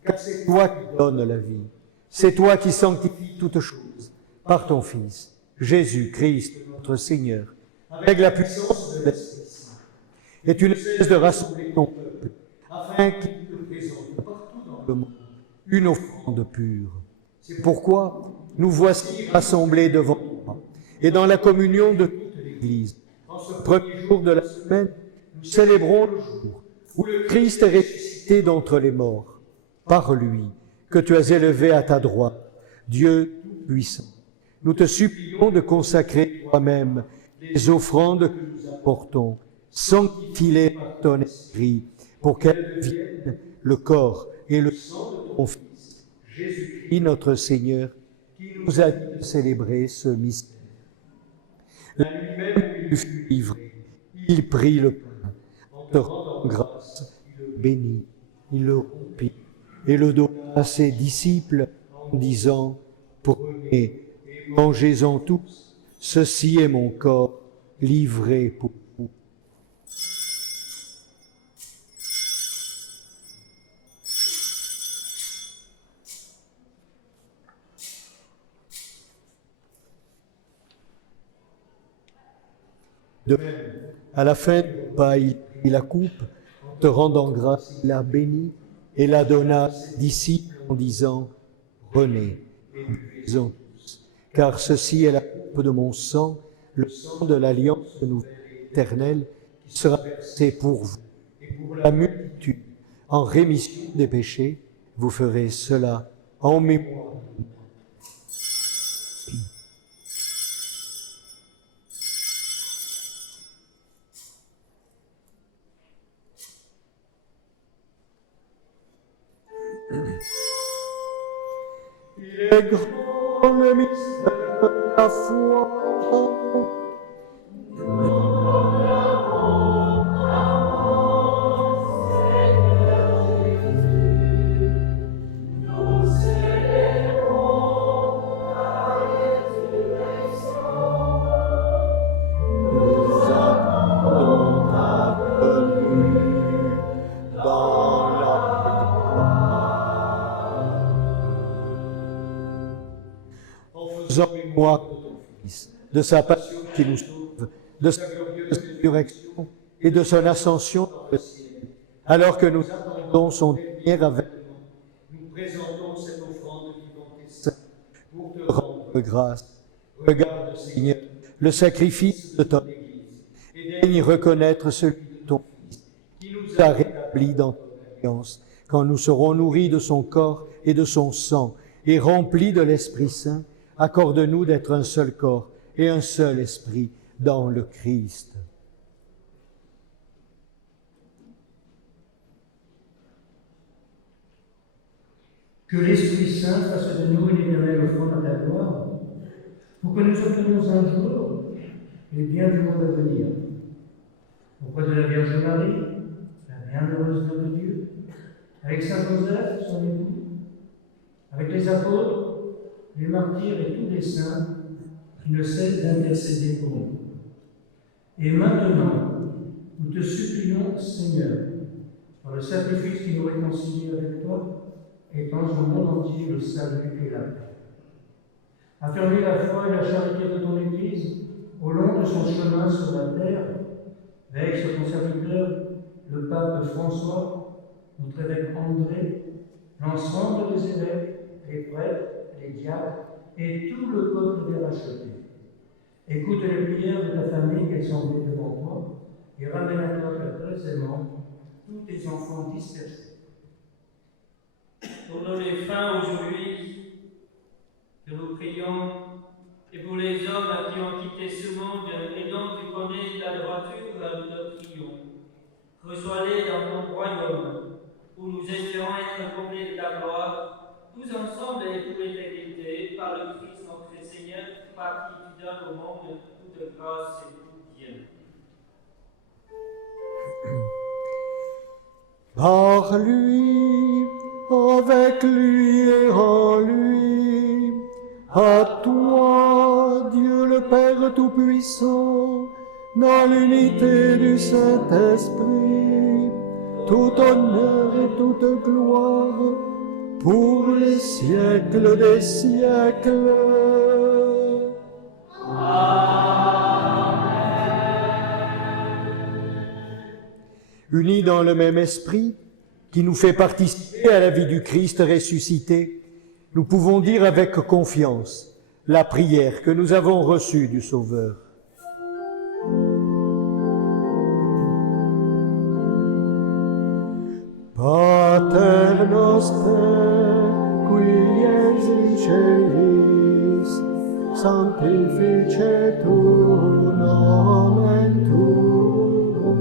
Car c'est toi qui donnes la vie. C'est toi qui sanctifies toutes choses par ton Fils, Jésus-Christ, notre Seigneur, avec la puissance de l'Esprit Saint. Et tu ne cesses de rassembler ton peuple, afin qu'il te présente partout dans le monde une offrande pure. C'est pourquoi nous voici rassemblés devant toi, et dans la communion de toute l'Église. En ce premier jour de la semaine, nous célébrons le jour où le Christ est ressuscité d'entre les morts. Par lui, que tu as élevé à ta droite, Dieu Tout-Puissant. Nous te supplions de consacrer toi-même les offrandes que nous apportons, sanctifie-les par ton esprit, pour qu'elles deviennent le corps et le sang de ton Fils, Jésus-Christ notre Seigneur, qui nous a dit de célébrer ce mystère. La nuit même où il fut livré, il prit le pain. En te rendant grâce, il le bénit, il le rompit et le donna à ses disciples en disant « Prenez et mangez-en tous, ceci est mon corps livré pour vous. » De même, à la fin du repas, il prit la coupe, en te rendant grâce, il la bénit et la donna à ses disciples en disant « Prenez et buvez-en tous, car ceci est la coupe de mon sang, le sang de l'alliance nouvelle et éternelle, qui sera versé pour vous et pour la multitude en rémission des péchés. Vous ferez cela en mémoire de moi. » Il est grand le mystère de la foi. Faisant mémoire de ton Fils, de sa passion qui nous sauve, de sa glorieuse résurrection et de son ascension dans le ciel. Alors que nous attendons son dernier avènement, nous présentons cette offrande vivante et sainte pour te rendre grâce Regarde, Seigneur, le sacrifice de ton Église et daigne reconnaître celui de ton Fils qui nous a rétablis dans ton alliance, quand nous serons nourris de son corps et de son sang et remplis de l'Esprit Saint. Accorde-nous d'être un seul corps et un seul esprit dans le Christ. Que l'Esprit Saint fasse de nous une éternelle offrande à ta gloire, pour que nous obtenions un jour les biens du monde à venir. Auprès de la Vierge Marie, la bienheureuse Mère de Dieu, avec Saint Joseph, son époux, avec les apôtres, les martyrs et tous les saints qui ne cessent d'intercéder pour nous. Et maintenant, nous te supplions, Seigneur, par le sacrifice qui nous réconcilie avec toi, étends au monde entier le salut et la paix. Affermis la foi et la charité de ton Église au long de son chemin sur la terre, veille sur ton serviteur, le pape François, notre évêque André, l'ensemble des évêques, les prêtres, les diacres et tout le peuple des rachetés. Écoute les prières de ta famille qu'elles s'envoient devant toi et ramène à toi très aisément tous tes enfants dispersés. Pour nos défunts aujourd'hui, que nous prions, et pour les hommes qui ont quitté ce monde et dont tu connais la droiture de triomphe, reçois-les dans ton royaume, où nous espérons être comblés de ta gloire, tous ensemble et pour l'éternité, par le Christ notre Seigneur, par qui tu donnes au monde toute grâce et tout bien. Par lui, avec lui et en lui, à toi, Dieu le Père Tout-Puissant, dans l'unité du Saint-Esprit, tout honneur et toute gloire pour les siècles des siècles. Unis dans le même esprit, qui nous fait participer à la vie du Christ ressuscité, nous pouvons dire avec confiance la prière que nous avons reçue du Sauveur. Pater noster, qui es in celis, sanctificetur nomen tuum,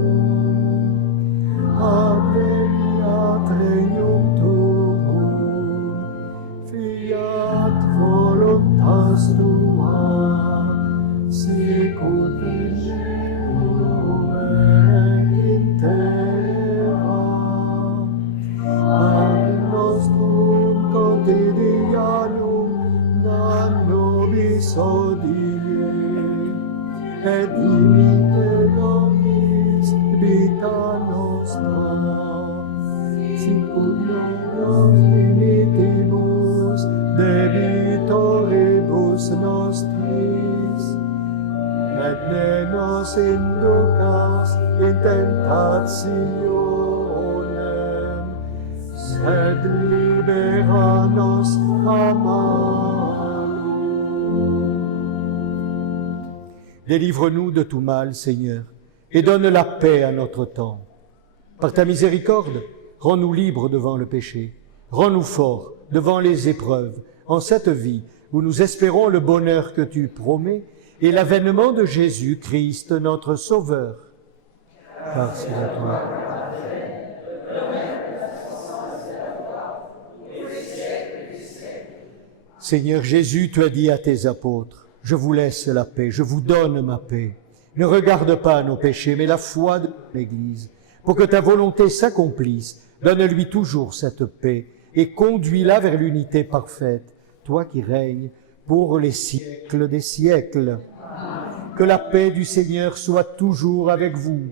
adveniat regnum tuum, fiat voluntas tua, sicut in cielo et in terra. Panem nostrum quotidianum da nobis hodie, et dimitte nobis vita nostra, sicut nos dimittimus debitoribus nostris, et ne nos inducas in tentationem, sed libera nos a malum. Délivre-nous de tout mal, Seigneur, et donne la paix à notre temps. Par ta miséricorde, rends-nous libres devant le péché, rends-nous forts devant les épreuves, en cette vie où nous espérons le bonheur que tu promets et l'avènement de Jésus-Christ, notre Sauveur. Car c'est à toi. Seigneur Jésus, tu as dit à tes apôtres, « Je vous laisse la paix, je vous donne ma paix. Ne regarde pas nos péchés, mais la foi de l'Église. Pour que ta volonté s'accomplisse, donne-lui toujours cette paix et conduis-la vers l'unité parfaite, toi qui règnes pour les siècles des siècles. Que la paix du Seigneur soit toujours avec vous. »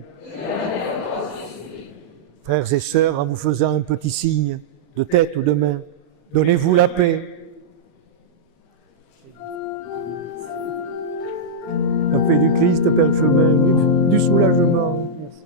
Frères et sœurs, en vous faisant un petit signe de tête ou de main, donnez-vous la paix. La paix du Christ, Père chemin, du soulagement. Merci.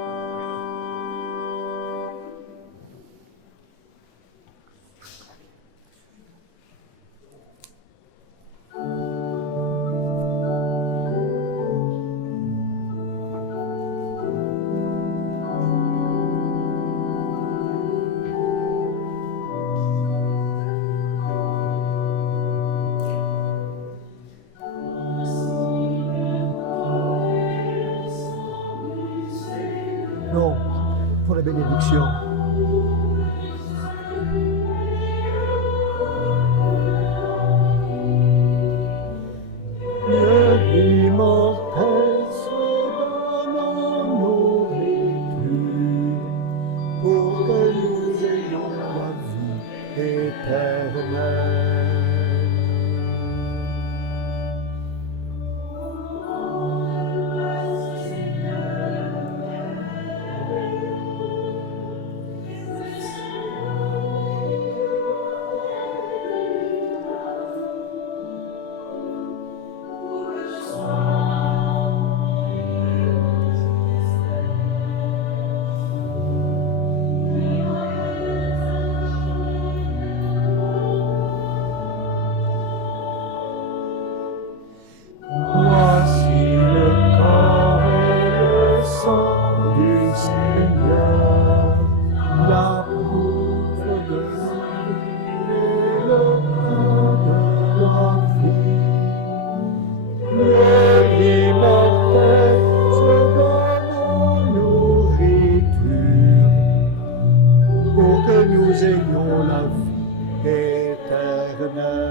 la bénédiction. L'immortel se donne en nourriture pour que nous ayons la vie éternelle. Voici le corps et le sang du Seigneur, la poudre de vie et le pain de la vie. L'immortel se donne en nourriture pour que nous ayons la vie éternelle.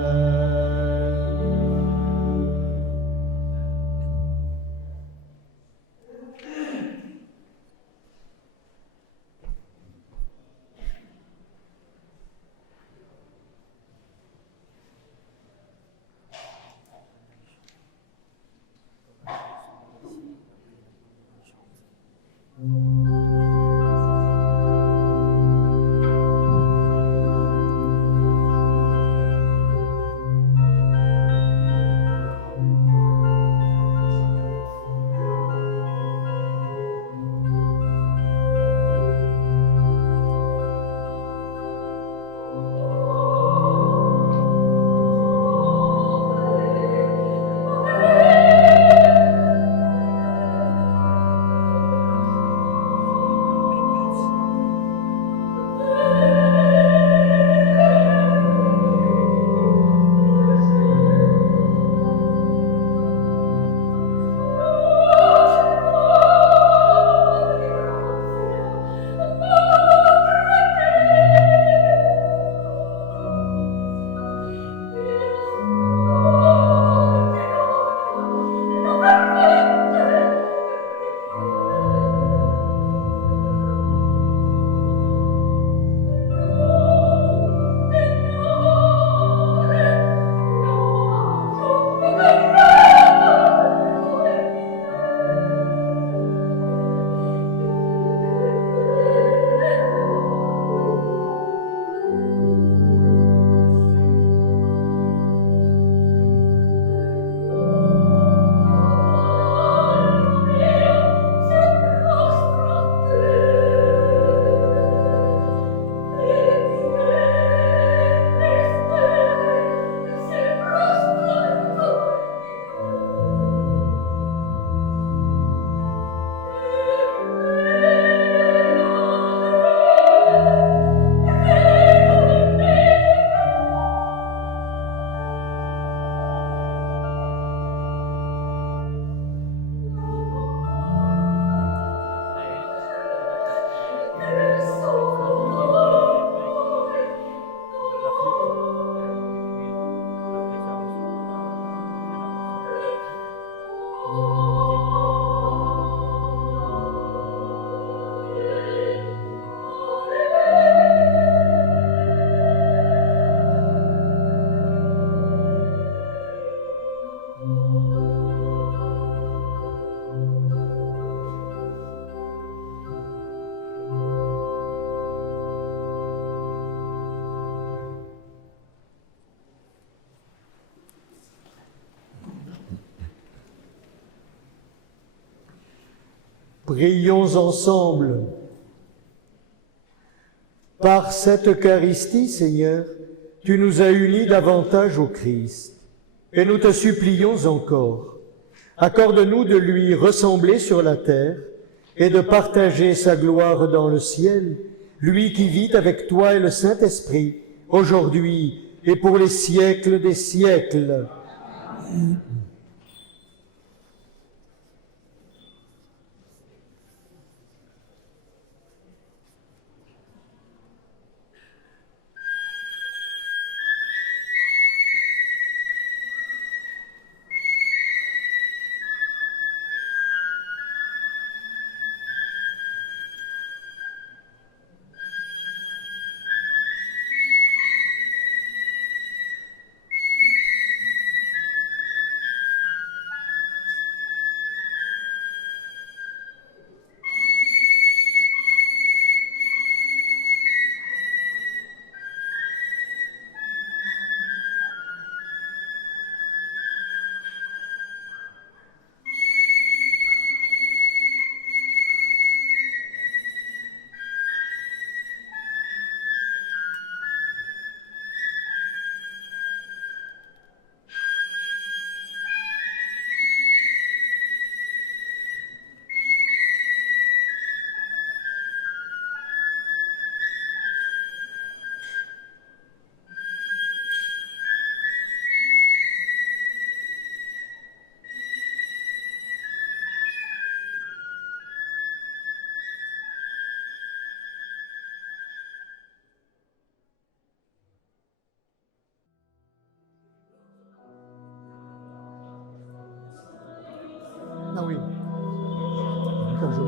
Prions ensemble. Par cette Eucharistie, Seigneur, tu nous as unis davantage au Christ, et nous te supplions encore. Accorde-nous de lui ressembler sur la terre et de partager sa gloire dans le ciel, lui qui vit avec toi et le Saint-Esprit, aujourd'hui et pour les siècles des siècles.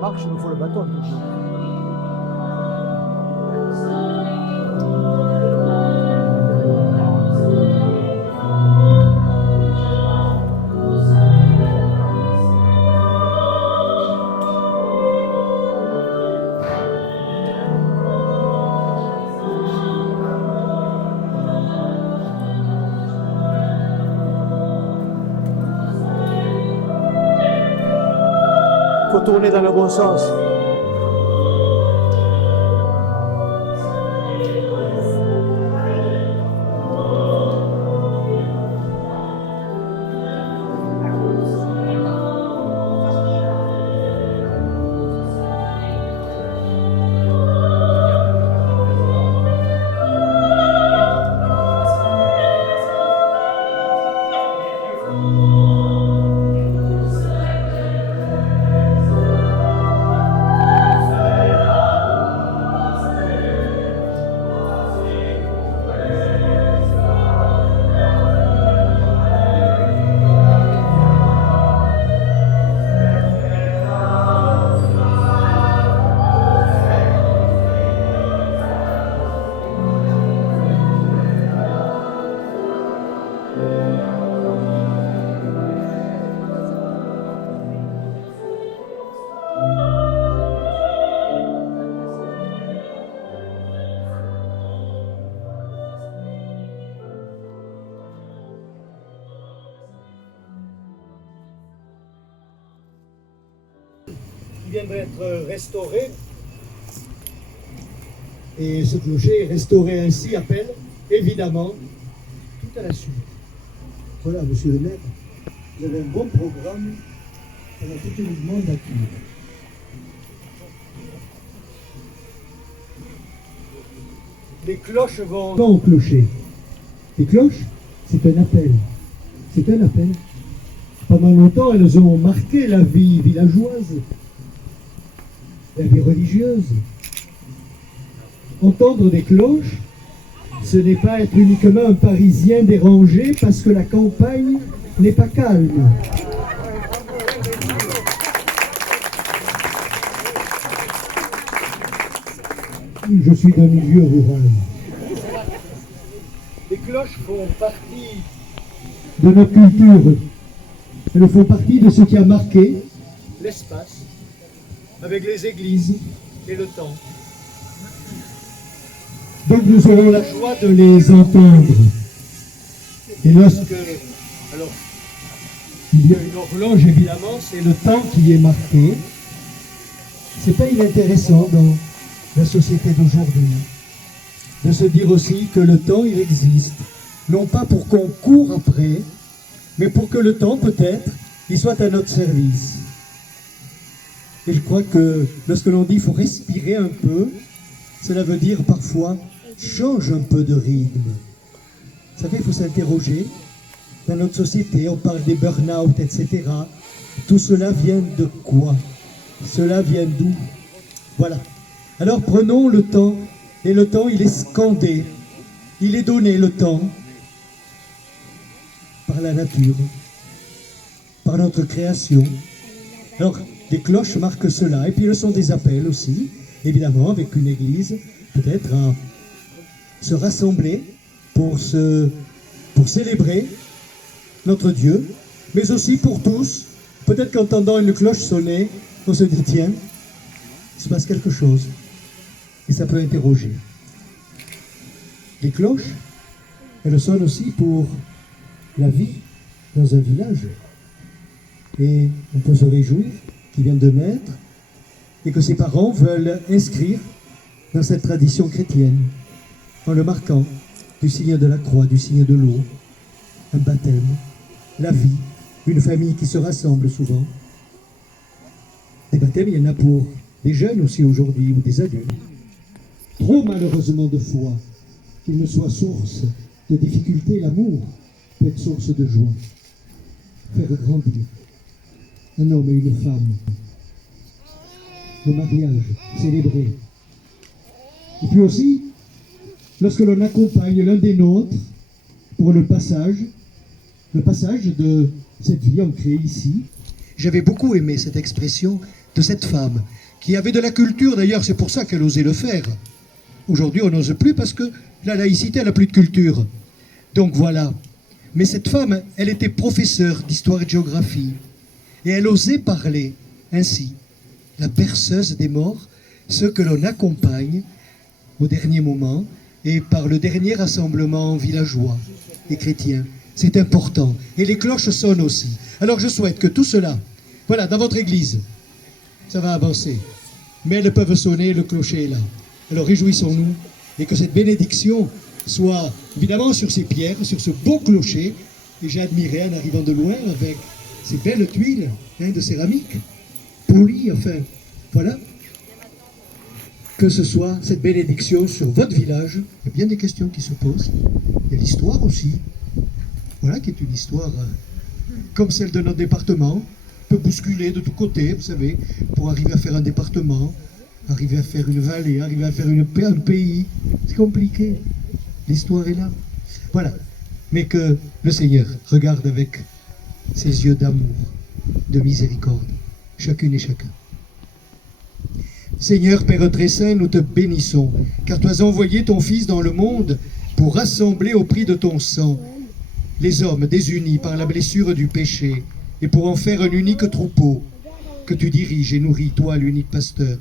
marche, il nous faut le bâton toujours. Faut tourner dans le bon sens. Vient d'être restauré. Et ce clocher restauré ainsi appelle évidemment tout à la suite. Voilà, monsieur le maire, vous avez un bon programme pour la toute une mandature. Les cloches vont... Pas au clocher. Les cloches, c'est un appel. C'est un appel. Pendant longtemps, elles ont marqué la vie villageoise, la vie religieuse. Entendre des cloches, ce n'est pas être uniquement un Parisien dérangé parce que la campagne n'est pas calme. Je suis d'un milieu rural. Les cloches font partie de notre culture. Elles font partie de ce qui a marqué l'espace avec les églises et le temps. Donc nous aurons la joie de les entendre. Et lorsque... Alors, il y a une horloge, évidemment, c'est le temps qui est marqué. C'est pas inintéressant dans la société d'aujourd'hui de se dire aussi que le temps, il existe. Non pas pour qu'on court après, mais pour que le temps, peut-être, il soit à notre service. Et je crois que lorsque l'on dit qu'il faut respirer un peu, cela veut dire parfois change un peu de rythme. Vous savez, il faut s'interroger. Dans notre société, on parle des burn-out, etc. Tout cela vient de quoi? Cela vient d'où? Voilà. Alors prenons le temps, et le temps, il est scandé. Il est donné, le temps, par la nature, par notre création. Alors, les cloches marquent cela, et puis le son des appels aussi, évidemment, avec une église, peut-être à se rassembler pour célébrer notre Dieu, mais aussi pour tous. Peut-être qu'entendant une cloche sonner, on se dit, tiens, il se passe quelque chose, et ça peut interroger. Les cloches, elles sonnent aussi pour la vie dans un village. Et on peut se réjouir qu'il vient de naître et que ses parents veulent inscrire dans cette tradition chrétienne, en le marquant du signe de la croix, du signe de l'eau, un baptême, la vie, une famille qui se rassemble souvent. Des baptêmes, il y en a pour des jeunes aussi aujourd'hui, ou des adultes. Trop malheureusement de foi qu'il ne soit source de difficulté, l'amour peut être source de joie. Faire grandir un homme et une femme. Le mariage, célébré. Et puis aussi, lorsque l'on accompagne l'un des nôtres pour le passage de cette vie ancrée ici. J'avais beaucoup aimé cette expression de cette femme qui avait de la culture, d'ailleurs c'est pour ça qu'elle osait le faire. Aujourd'hui on n'ose plus parce que la laïcité elle n'a plus de culture. Donc voilà. Mais cette femme, elle était professeure d'histoire et de géographie. Et elle osait parler ainsi. La berceuse des morts, ceux que l'on accompagne au dernier moment et par le dernier rassemblement villageois et chrétien. C'est important. Et les cloches sonnent aussi. Alors je souhaite que tout cela, voilà, dans votre église, ça va avancer. Mais elles peuvent sonner, le clocher est là. Alors réjouissons-nous et que cette bénédiction soit évidemment sur ces pierres, sur ce beau clocher. Et j'ai admiré en arrivant de loin avec ces belles tuiles de céramique, polies, enfin, voilà. Que ce soit cette bénédiction sur votre village. Il y a bien des questions qui se posent. Il y a l'histoire aussi. Voilà, qui est une histoire comme celle de notre département. Peut bousculer de tous côtés, vous savez, pour arriver à faire un département, arriver à faire une vallée, arriver à faire un pays. C'est compliqué. L'histoire est là. Voilà. Mais que le Seigneur regarde avec ses yeux d'amour, de miséricorde, chacune et chacun. Seigneur Père très saint, nous te bénissons, car tu as envoyé ton Fils dans le monde pour rassembler au prix de ton sang les hommes désunis par la blessure du péché et pour en faire un unique troupeau que tu diriges et nourris, toi l'unique pasteur.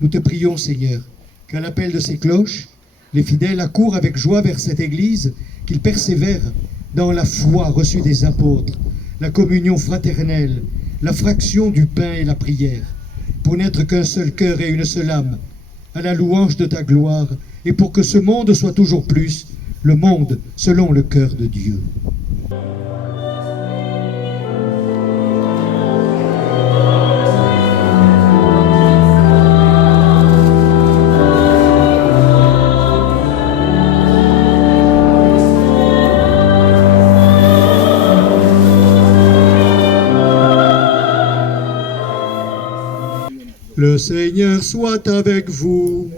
Nous te prions, Seigneur, qu'à l'appel de ces cloches, les fidèles accourent avec joie vers cette Église, qu'ils persévèrent dans la foi reçue des apôtres, la communion fraternelle, la fraction du pain et la prière, pour n'être qu'un seul cœur et une seule âme, à la louange de ta gloire, et pour que ce monde soit toujours plus le monde selon le cœur de Dieu. Le Seigneur soit avec vous.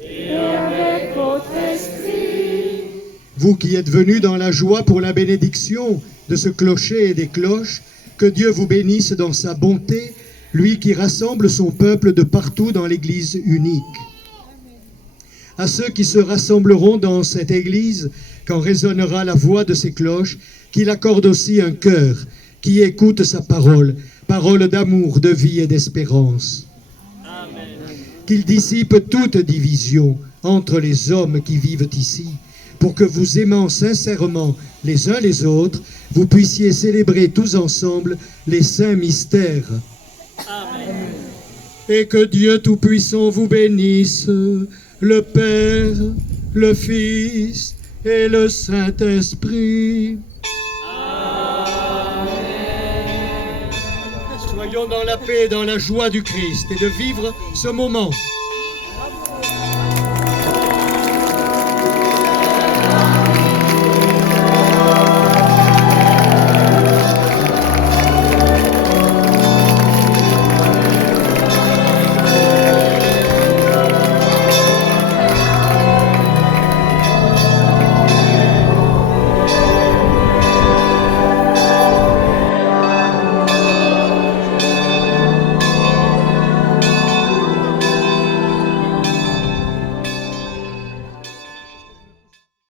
Et avec votre esprit. Vous qui êtes venus dans la joie pour la bénédiction de ce clocher et des cloches, que Dieu vous bénisse dans sa bonté, lui qui rassemble son peuple de partout dans l'Église unique. À ceux qui se rassembleront dans cette Église, quand résonnera la voix de ces cloches, qu'il accorde aussi un cœur qui écoute sa parole, parole d'amour, de vie et d'espérance. Qu'il dissipe toute division entre les hommes qui vivent ici, pour que vous aimant sincèrement les uns les autres, vous puissiez célébrer tous ensemble les saints mystères. Amen. Et que Dieu Tout-Puissant vous bénisse, le Père, le Fils et le Saint-Esprit. Amen. Soyons dans la paix et dans la joie du Christ et de vivre ce moment